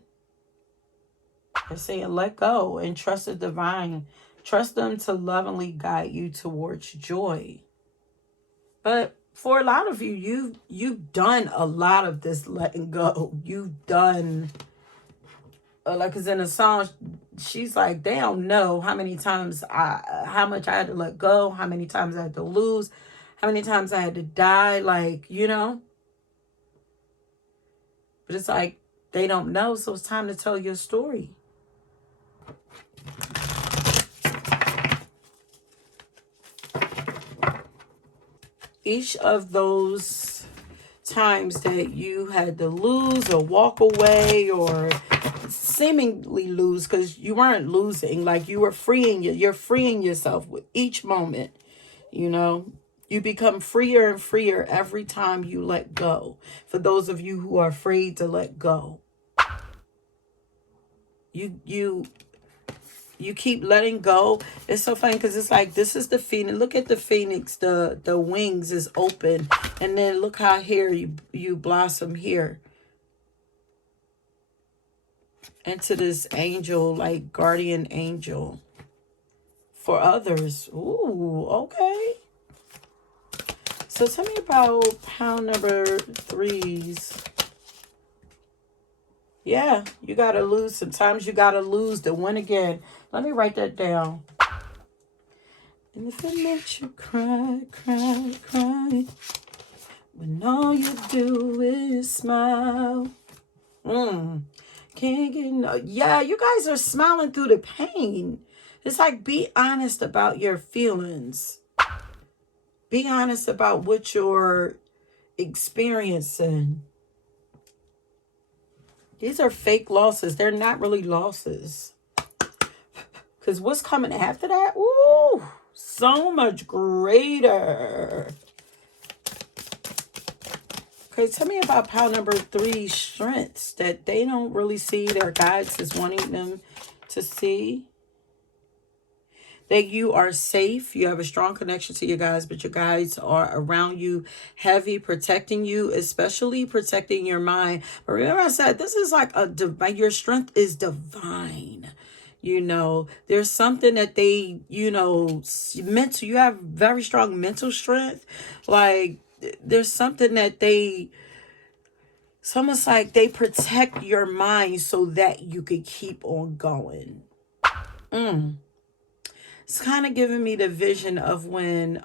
they're saying let go and trust the divine. Trust them to lovingly guide you towards joy. But for a lot of you, you've done a lot of this letting go. You've done, like it's in a song, she's like, they don't know how many times how much I had to let go, how many times I had to lose, how many times I had to die, like, you know. But it's like, they don't know, so it's time to tell your story. Each of those times that you had to lose or walk away or seemingly lose, because you weren't losing, like you were you're freeing yourself with each moment, you know. You become freer and freer every time you let go. For those of you who are afraid to let go, you keep letting go. It's so funny because it's like, this is the phoenix. Look at the phoenix. The wings is open, and then look how here you blossom here into this angel, like guardian angel for others. Ooh, okay. So tell me about pound number 3's. Yeah, you got to lose. Sometimes you got to lose to win again. Let me write that down. And if it makes you cry, cry, cry, when all you do is smile. Can't get no. Yeah, you guys are smiling through the pain. It's like, be honest about your feelings. Be honest about what you're experiencing. These are fake losses. They're not really losses. Because what's coming after that? Ooh, so much greater. Okay, tell me about pound number 3, strengths that they don't really see, their guides is wanting them to see. That you are safe. You have a strong connection to your guides, but your guides are around you, heavy, protecting you, especially protecting your mind. But remember I said, this is like your strength is divine. You know, there's something that they, you know, mental, you have very strong mental strength. Like, there's something that it's almost like they protect your mind so that you could keep on going. It's kind of giving me the vision of when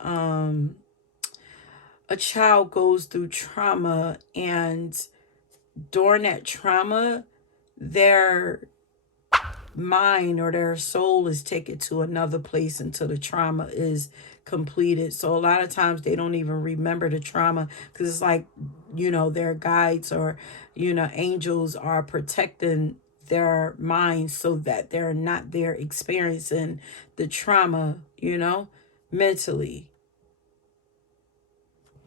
a child goes through trauma and during that trauma, their mind or their soul is taken to another place until the trauma is completed. So a lot of times they don't even remember the trauma, because it's like, their guides or, angels are protecting their minds so that they're not there experiencing the trauma, mentally.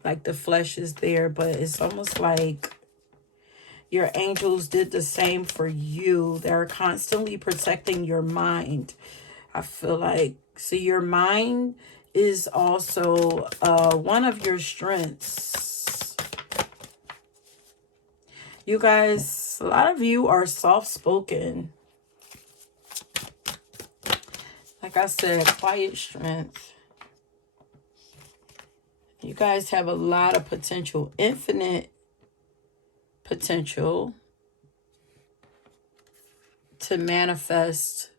Like the flesh is there, but it's almost like your angels did the same for you. They're constantly protecting your mind. I feel like, see, your mind is also one of your strengths. You guys, a lot of you are soft-spoken. Like I said, quiet strength. You guys have a lot of potential, infinite potential to manifest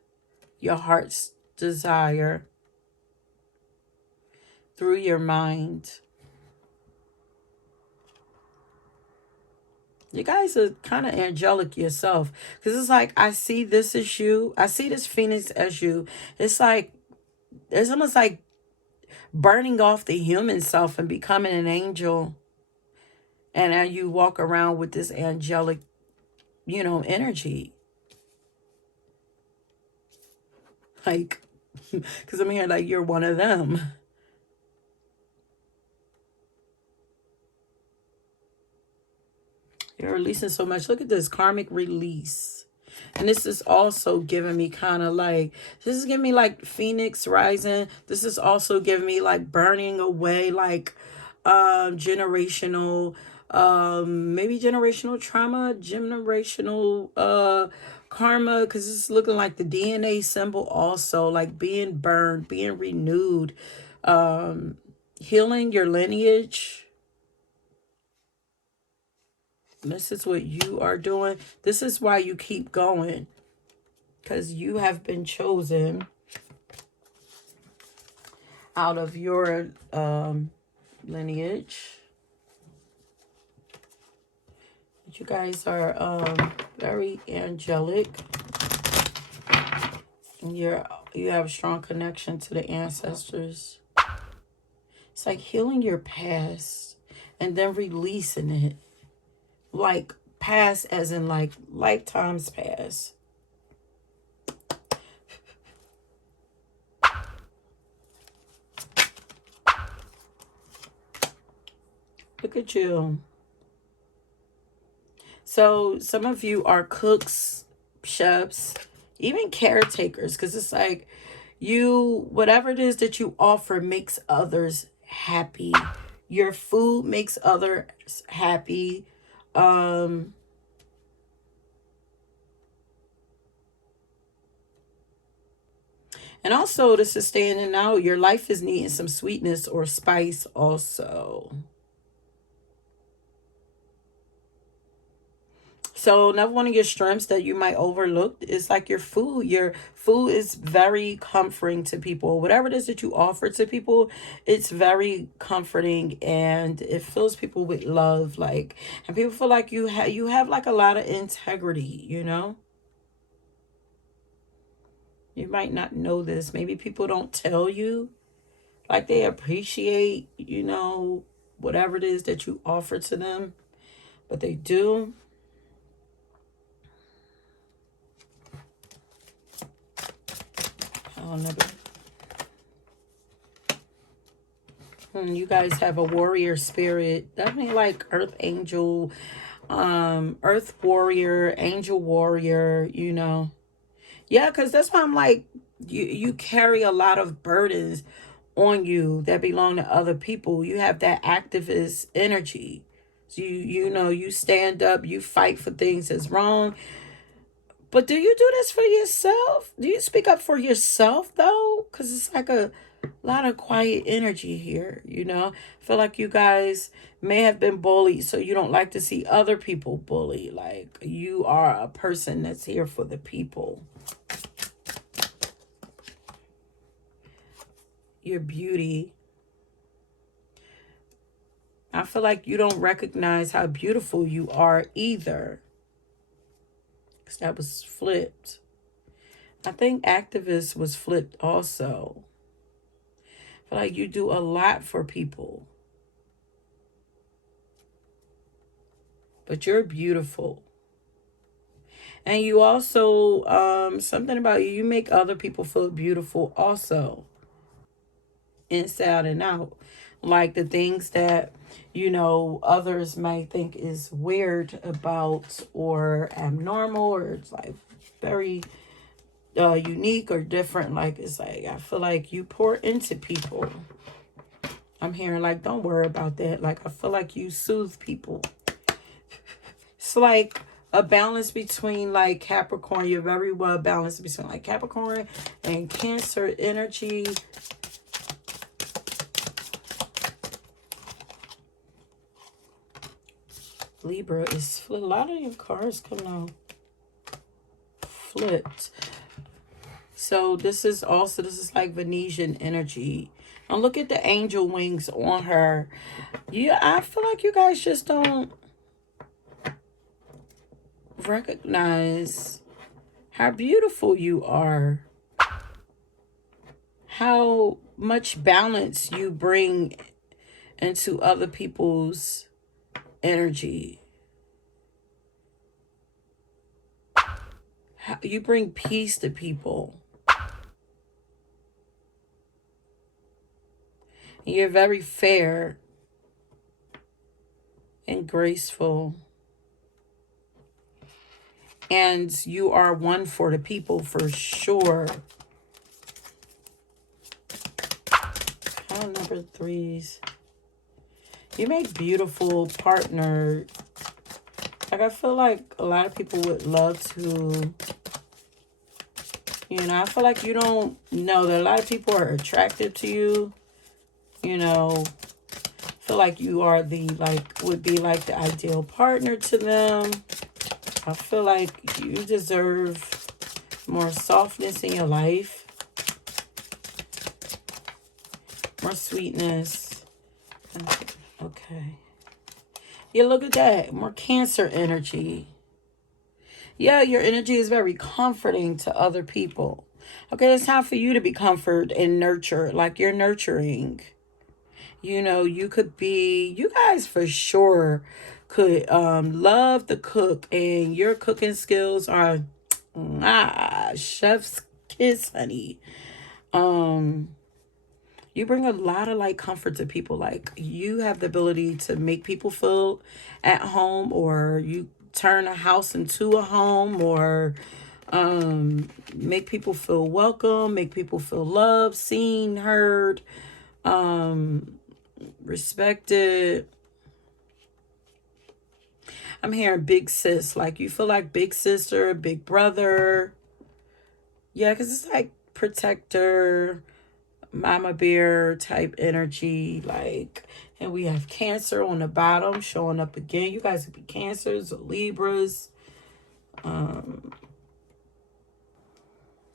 your heart's desire through your mind. You guys are kind of angelic yourself, because it's like, I see this as you. I see this Phoenix as you. It's like, it's almost like burning off the human self and becoming an angel. And now you walk around with this angelic, energy. Like, because I'm here like you're one of them. You're releasing so much. Look at this karmic release. And this is also giving me kind of like, this is giving me like Phoenix rising. This is also giving me like burning away, like generational, maybe generational trauma, generational karma, because it's looking like the DNA symbol also, like being burned, being renewed, healing your lineage. This is what you are doing. This is why you keep going, because you have been chosen out of your lineage. You guys are very angelic. And you have a strong connection to the ancestors. It's like healing your past and then releasing it. Like past as in like lifetimes past. Look at you. So some of you are cooks, chefs, even caretakers, because it's like whatever it is that you offer makes others happy. Your food makes others happy. And also to sustain it out, your life is needing some sweetness or spice also. So another one of your strengths that you might overlook is like your food. Your food is very comforting to people. Whatever it is that you offer to people, it's very comforting and it fills people with love. Like, and people feel like you have like a lot of integrity, You might not know this. Maybe people don't tell you. Like they appreciate, whatever it is that you offer to them. But they do. You guys have a warrior spirit. Definitely like earth angel, earth warrior, angel warrior, Yeah, because that's why I'm like, you carry a lot of burdens on you that belong to other people. You have that activist energy. So you stand up, you fight for things that's wrong. But do you do this for yourself? Do you speak up for yourself, though? Because it's like a lot of quiet energy here, I feel like you guys may have been bullied, so you don't like to see other people bullied. Like, you are a person that's here for the people. Your beauty. I feel like you don't recognize how beautiful you are either. Because that was flipped. I think activist was flipped also. I feel like you do a lot for people. But you're beautiful. And you also, something about you make other people feel beautiful also. Inside and out. Like the things that, others might think is weird about or abnormal or it's like very unique or different. Like, it's like, I feel like you pour into people. I'm hearing like, don't worry about that. Like, I feel like you soothe people. It's like a balance between like Capricorn. You're very well balanced between like Capricorn and Cancer energy. Libra is a lot of your cards coming out flipped. So this is like Venetian energy. And look at the angel wings on her. Yeah, I feel like you guys just don't recognize how beautiful you are. How much balance you bring into other people's energy. How you bring peace to people. You're very fair and graceful. And you are one for the people for sure. Number 3s. You make beautiful partner. Like, I feel like a lot of people would love to, I feel like you don't know that a lot of people are attracted to you. I feel like you are would be like the ideal partner to them. I feel like you deserve more softness in your life. More sweetness. Okay. Yeah, look at that. More Cancer energy. Yeah, your energy is very comforting to other people. Okay, it's time for you to be comforted and nurtured. Like, you're nurturing. You could be, you guys for sure could love to cook. And your cooking skills are, chef's kiss, honey. You bring a lot of like comfort to people. Like, you have the ability to make people feel at home, or you turn a house into a home, or make people feel welcome, make people feel loved, seen, heard, respected. I'm hearing big sis. Like, you feel like big sister, big brother. Yeah, because it's like protector, mama bear type energy. Like, and we have Cancer on the bottom showing up again. You guys could be Cancers or Libras.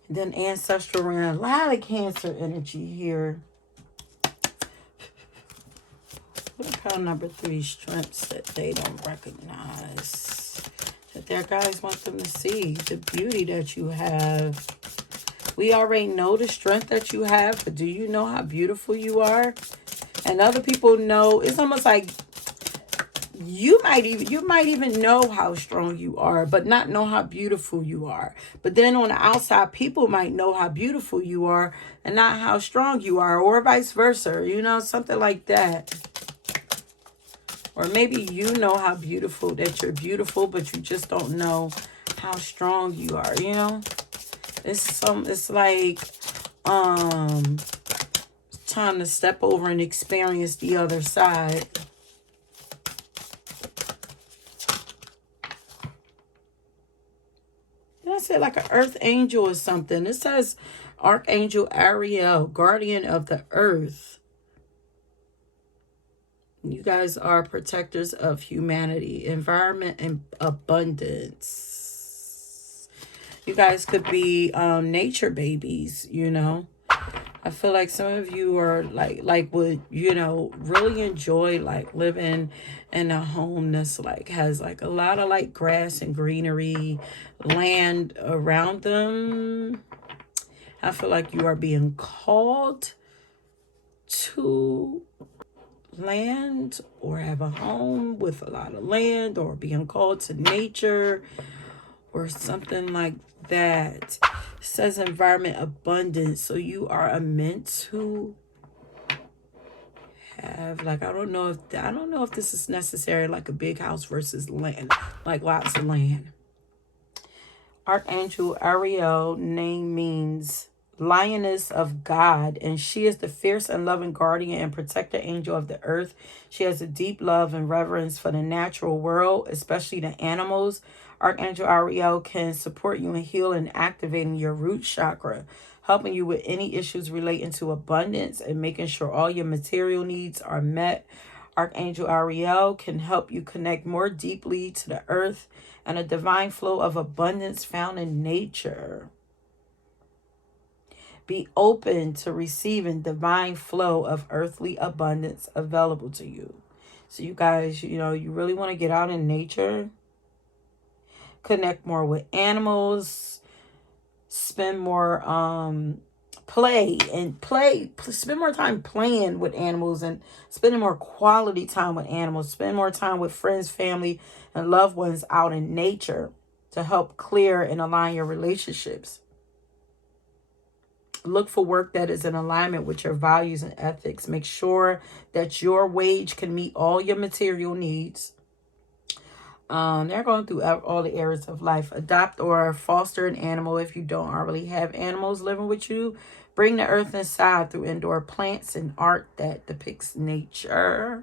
Then ancestral ran a lot of Cancer energy here. What about number 3 strengths that they don't recognize, that their guys want them to see? The beauty that you have. We already know the strength that you have, but do you know how beautiful you are? And other people know. It's almost like you might even know how strong you are, but not know how beautiful you are. But then on the outside, people might know how beautiful you are and not how strong you are, or vice versa, something like that. Or maybe you know how beautiful, that you're beautiful, but you just don't know how strong you are, It's like time to step over and experience the other side. Did I say like an earth angel or something? It says Archangel Ariel, guardian of the earth. You guys are protectors of humanity, environment, and abundance. You guys could be nature babies, I feel like some of you are would, you know, really enjoy like living in a home that's like has like a lot of like grass and greenery, land around them. I feel like you are being called to land or have a home with a lot of land, or being called to nature or something like that. It says environment abundance. So you are meant to have like, I don't know if this is necessary, like a big house versus land, like lots of land. Archangel Ariel name means lioness of God, and she is the fierce and loving guardian and protector angel of the earth. She has a deep love and reverence for the natural world, especially the animals. Archangel Ariel can support you in healing and activating your root chakra, helping you with any issues relating to abundance and making sure all your material needs are met. Archangel Ariel can help you connect more deeply to the earth and a divine flow of abundance found in nature. Be open to receiving divine flow of earthly abundance available to you. So you guys, you know, you really want to get out in nature, connect more with animals, spend more spend more time playing with animals and spending more quality time with animals. Spend more time with friends, family, and loved ones out in nature to help clear and align your relationships. Look for work that is in alignment with your values and ethics. Make sure that your wage can meet all your material needs. They're going through all the areas of life. Adopt or foster an animal if you don't already have animals living with you. Bring the earth inside through indoor plants and art that depicts nature.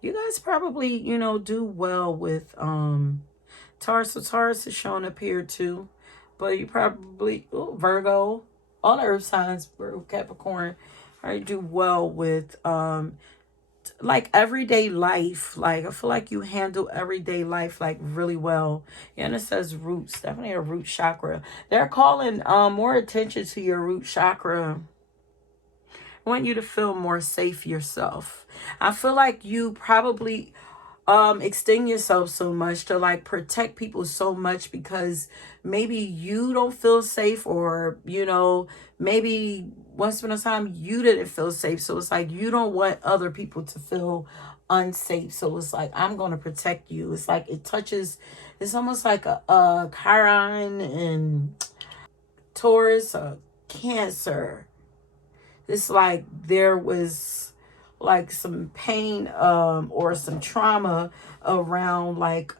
You guys probably, you know, do well with Taurus. So Taurus is showing up here too. But you probably, Virgo, all the earth signs, Virgo, Capricorn, I do well with like everyday life. Like I feel like you handle everyday life like really well. And it says roots, definitely a root chakra. They're calling more attention to your root chakra. I want you to feel more safe yourself. I feel like you probably extend yourself so much to like protect people so much because maybe you don't feel safe, or you know, maybe once upon a time you didn't feel safe, so it's like you don't want other people to feel unsafe, so it's like I'm going to protect you. It's like it touches, it's almost like a Chiron and Taurus, Cancer. It's like there was like some pain or some trauma around like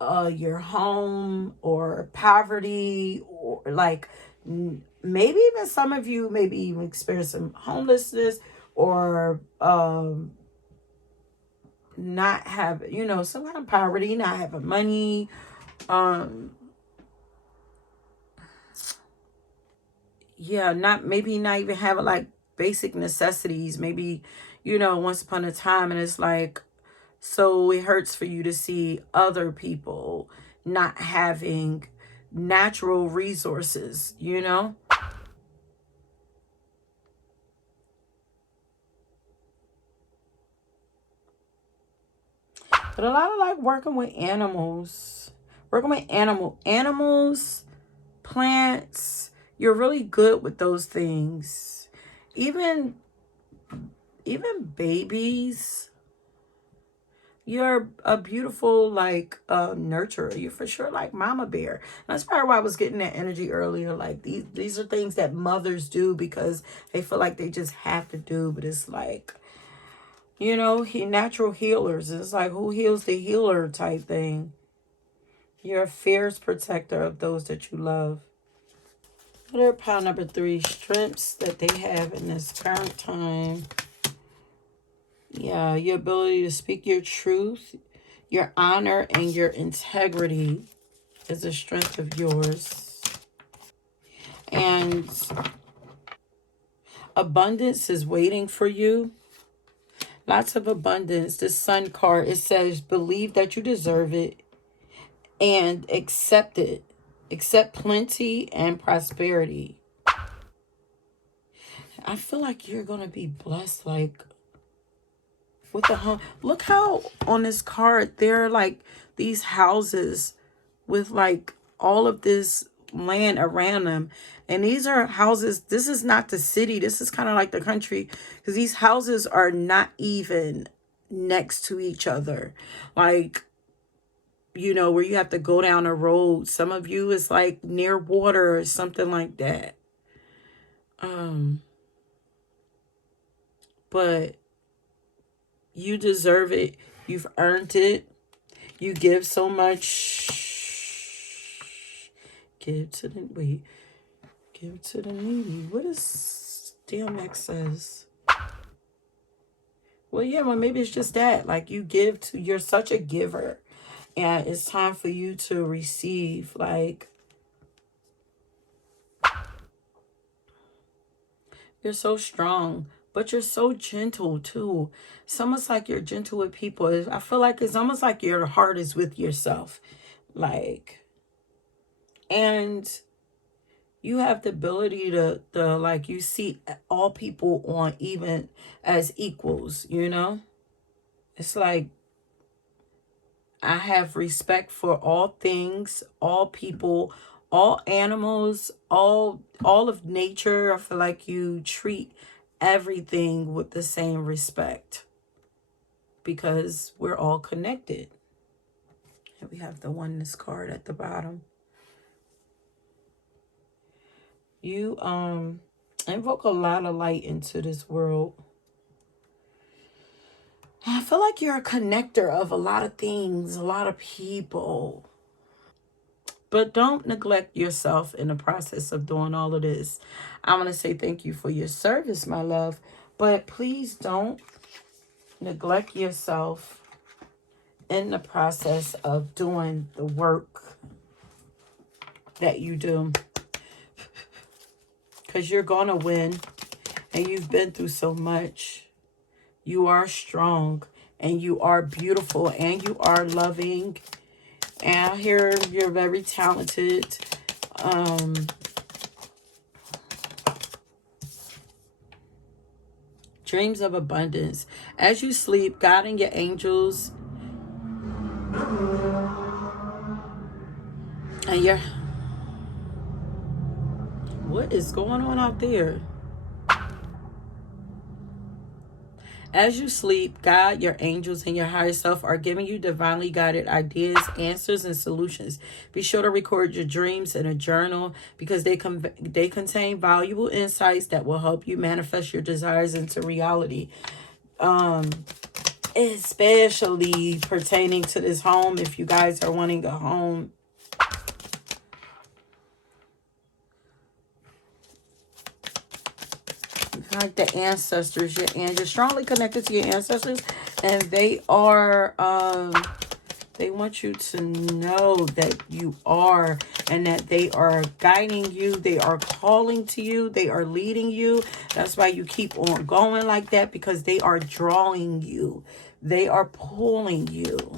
your home or poverty, or like maybe even some of you maybe even experience some homelessness, or not have, you know, some kind of poverty, not having money, yeah, not maybe not even having like basic necessities, maybe, you know, once upon a time. And it's like, so it hurts for you to see other people not having natural resources, you know. But a lot of like working with animals, plants. You're really good with those things. Even babies. You're a beautiful like nurturer. You're for sure like mama bear. That's probably why I was getting that energy earlier. Like these are things that mothers do because they feel like they just have to do. But it's like, you know, natural healers. It's like who heals the healer type thing. You're a fierce protector of those that you love. What are pile number 3 strengths that they have in this current time? Yeah, your ability to speak your truth, your honor, and your integrity is a strength of yours. And abundance is waiting for you. Lots of abundance. The Sun card, it says, believe that you deserve it and accept it. Accept plenty and prosperity. I feel like you're going to be blessed, like, with the home. Look how on this card, there are, like, these houses with, like, all of this land around them. And these are houses. This is not the city. This is kind of like the country. Because these houses are not even next to each other. Like, you know, where you have to go down a road. Some of you is like near water or something like that. But you deserve it. You've earned it. You give so much. Give to the give to the needy. What is DMX says? Well, yeah, well, maybe it's just that. Like, you give to, you're such a giver. And it's time for you to receive. Like, you're so strong, but you're so gentle too. It's almost like you're gentle with people. I feel like it's almost like your heart is with yourself. Like, and you have the ability to like, you see all people on even as equals, you know? It's like, I have respect for all things, all people, all animals, all of nature. I feel like you treat everything with the same respect because we're all connected. And we have the oneness card at the bottom. You invoke a lot of light into this world. I feel like you're a connector of a lot of things, a lot of people. But don't neglect yourself in the process of doing all of this. I want to say thank you for your service, my love. But please don't neglect yourself in the process of doing the work that you do. Because you're going to win. And you've been through so much. You are strong. And you are beautiful. And you are loving. And I hear you're very talented. Dreams of abundance. As you sleep, God and your angels and your... What is going on out there? As you sleep, God, your angels, and your higher self are giving you divinely guided ideas, answers, and solutions. Be sure to record your dreams in a journal because they contain valuable insights that will help you manifest your desires into reality. Especially pertaining to this home, if you guys are wanting a home. Like the ancestors, you're strongly connected to your ancestors, and they are they want you to know that you are, and that they are guiding you, they are calling to you, they are leading you. That's why you keep on going like that, because they are drawing you, they are pulling you.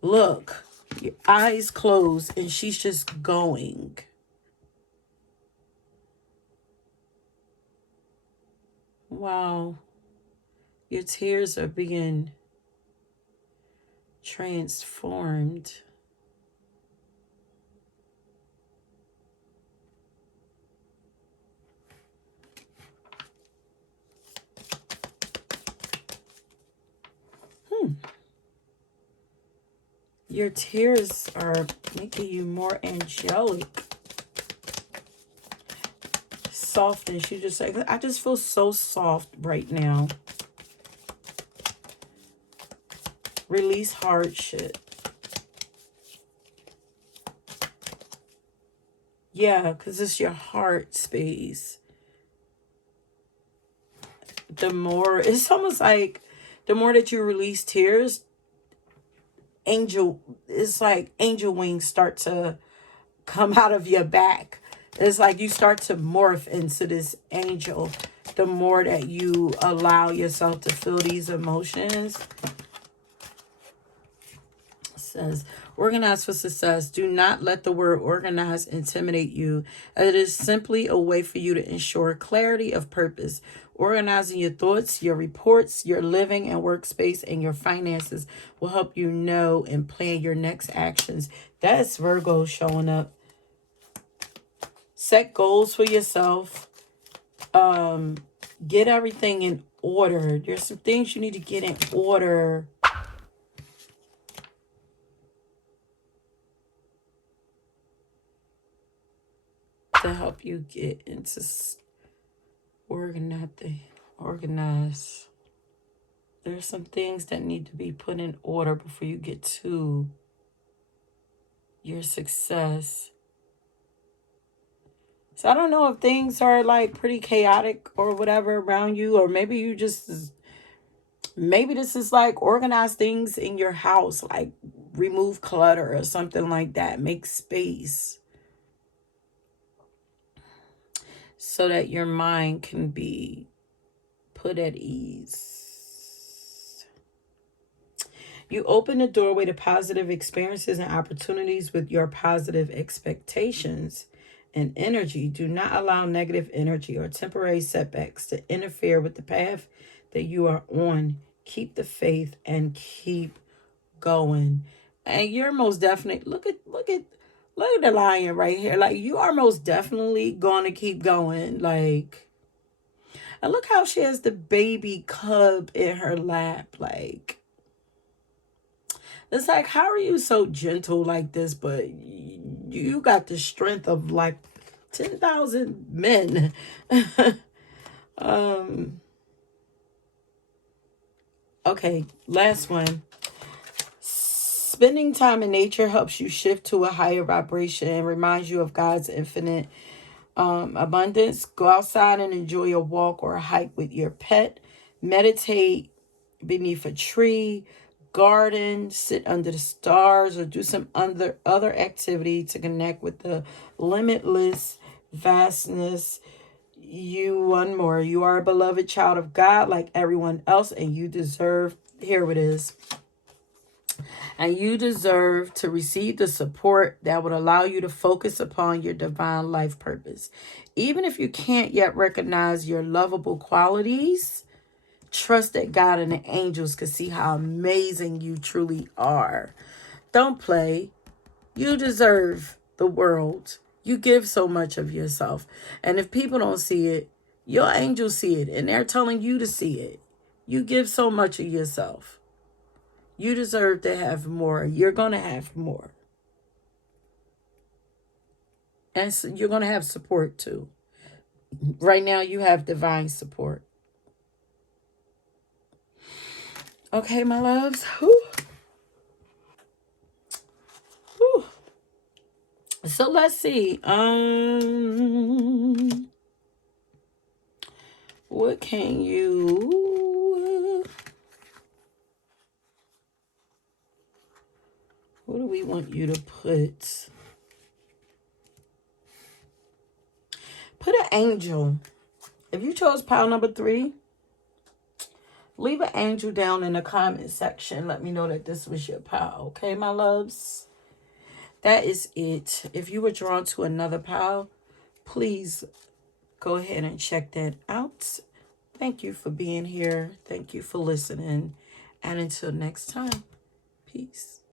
Look, your eyes closed and she's just going. Wow. Your tears are being transformed. Your tears are making you more angelic. Softness. You just say, I just feel so soft right now. Release hardship. Yeah, because it's your heart space. The more, it's almost like the more that you release tears, it's like angel wings start to come out of your back. It's like you start to morph into this angel the more that you allow yourself to feel these emotions. says, organize for success. Do not let the word organize intimidate you. It is simply a way for you to ensure clarity of purpose. Organizing your thoughts, your reports, your living and workspace, and your finances will help you know and plan your next actions. That's Virgo showing up. Set goals for yourself. Get everything in order. There's some things you need to get in order. To help you get into organize. There's some things that need to be put in order before you get to your success. So I don't know if things are like pretty chaotic or whatever around you, or maybe you just, maybe this is like organize things in your house, like remove clutter or something like that. Make space so that your mind can be put at ease. You open the doorway to positive experiences and opportunities with your positive expectations and energy. Do not allow negative energy or temporary setbacks to interfere with the path that you are on. Keep the faith and keep going. And you're most definitely, look at the lion right here. Like, you are most definitely going to keep going. Like, and look how she has the baby cub in her lap. Like, it's like, how are you so gentle like this, but you got the strength of like 10,000 men. Okay, last one. Spending time in nature helps you shift to a higher vibration and reminds you of God's infinite abundance. Go outside and enjoy a walk or a hike with your pet. Meditate beneath a tree, garden, sit under the stars, or do some other activity to connect with the limitless vastness. One more. You are a beloved child of God like everyone else, and you deserve, here it is, and you deserve to receive the support that would allow you to focus upon your divine life purpose. Even if you can't yet recognize your lovable qualities, trust that God and the angels can see how amazing you truly are. Don't play. You deserve the world. You give so much of yourself. And if people don't see it, your angels see it, and they're telling you to see it. You give so much of yourself. You deserve to have more. You're going to have more. And so you're going to have support too. Right now, you have divine support. Okay, my loves. Whew. Whew. So let's see. What can you... What do we want you to put? Put an angel. If you chose pile number 3, leave an angel down in the comment section. Let me know that this was your pile. Okay, my loves? That is it. If you were drawn to another pile, please go ahead and check that out. Thank you for being here. Thank you for listening. And until next time, peace.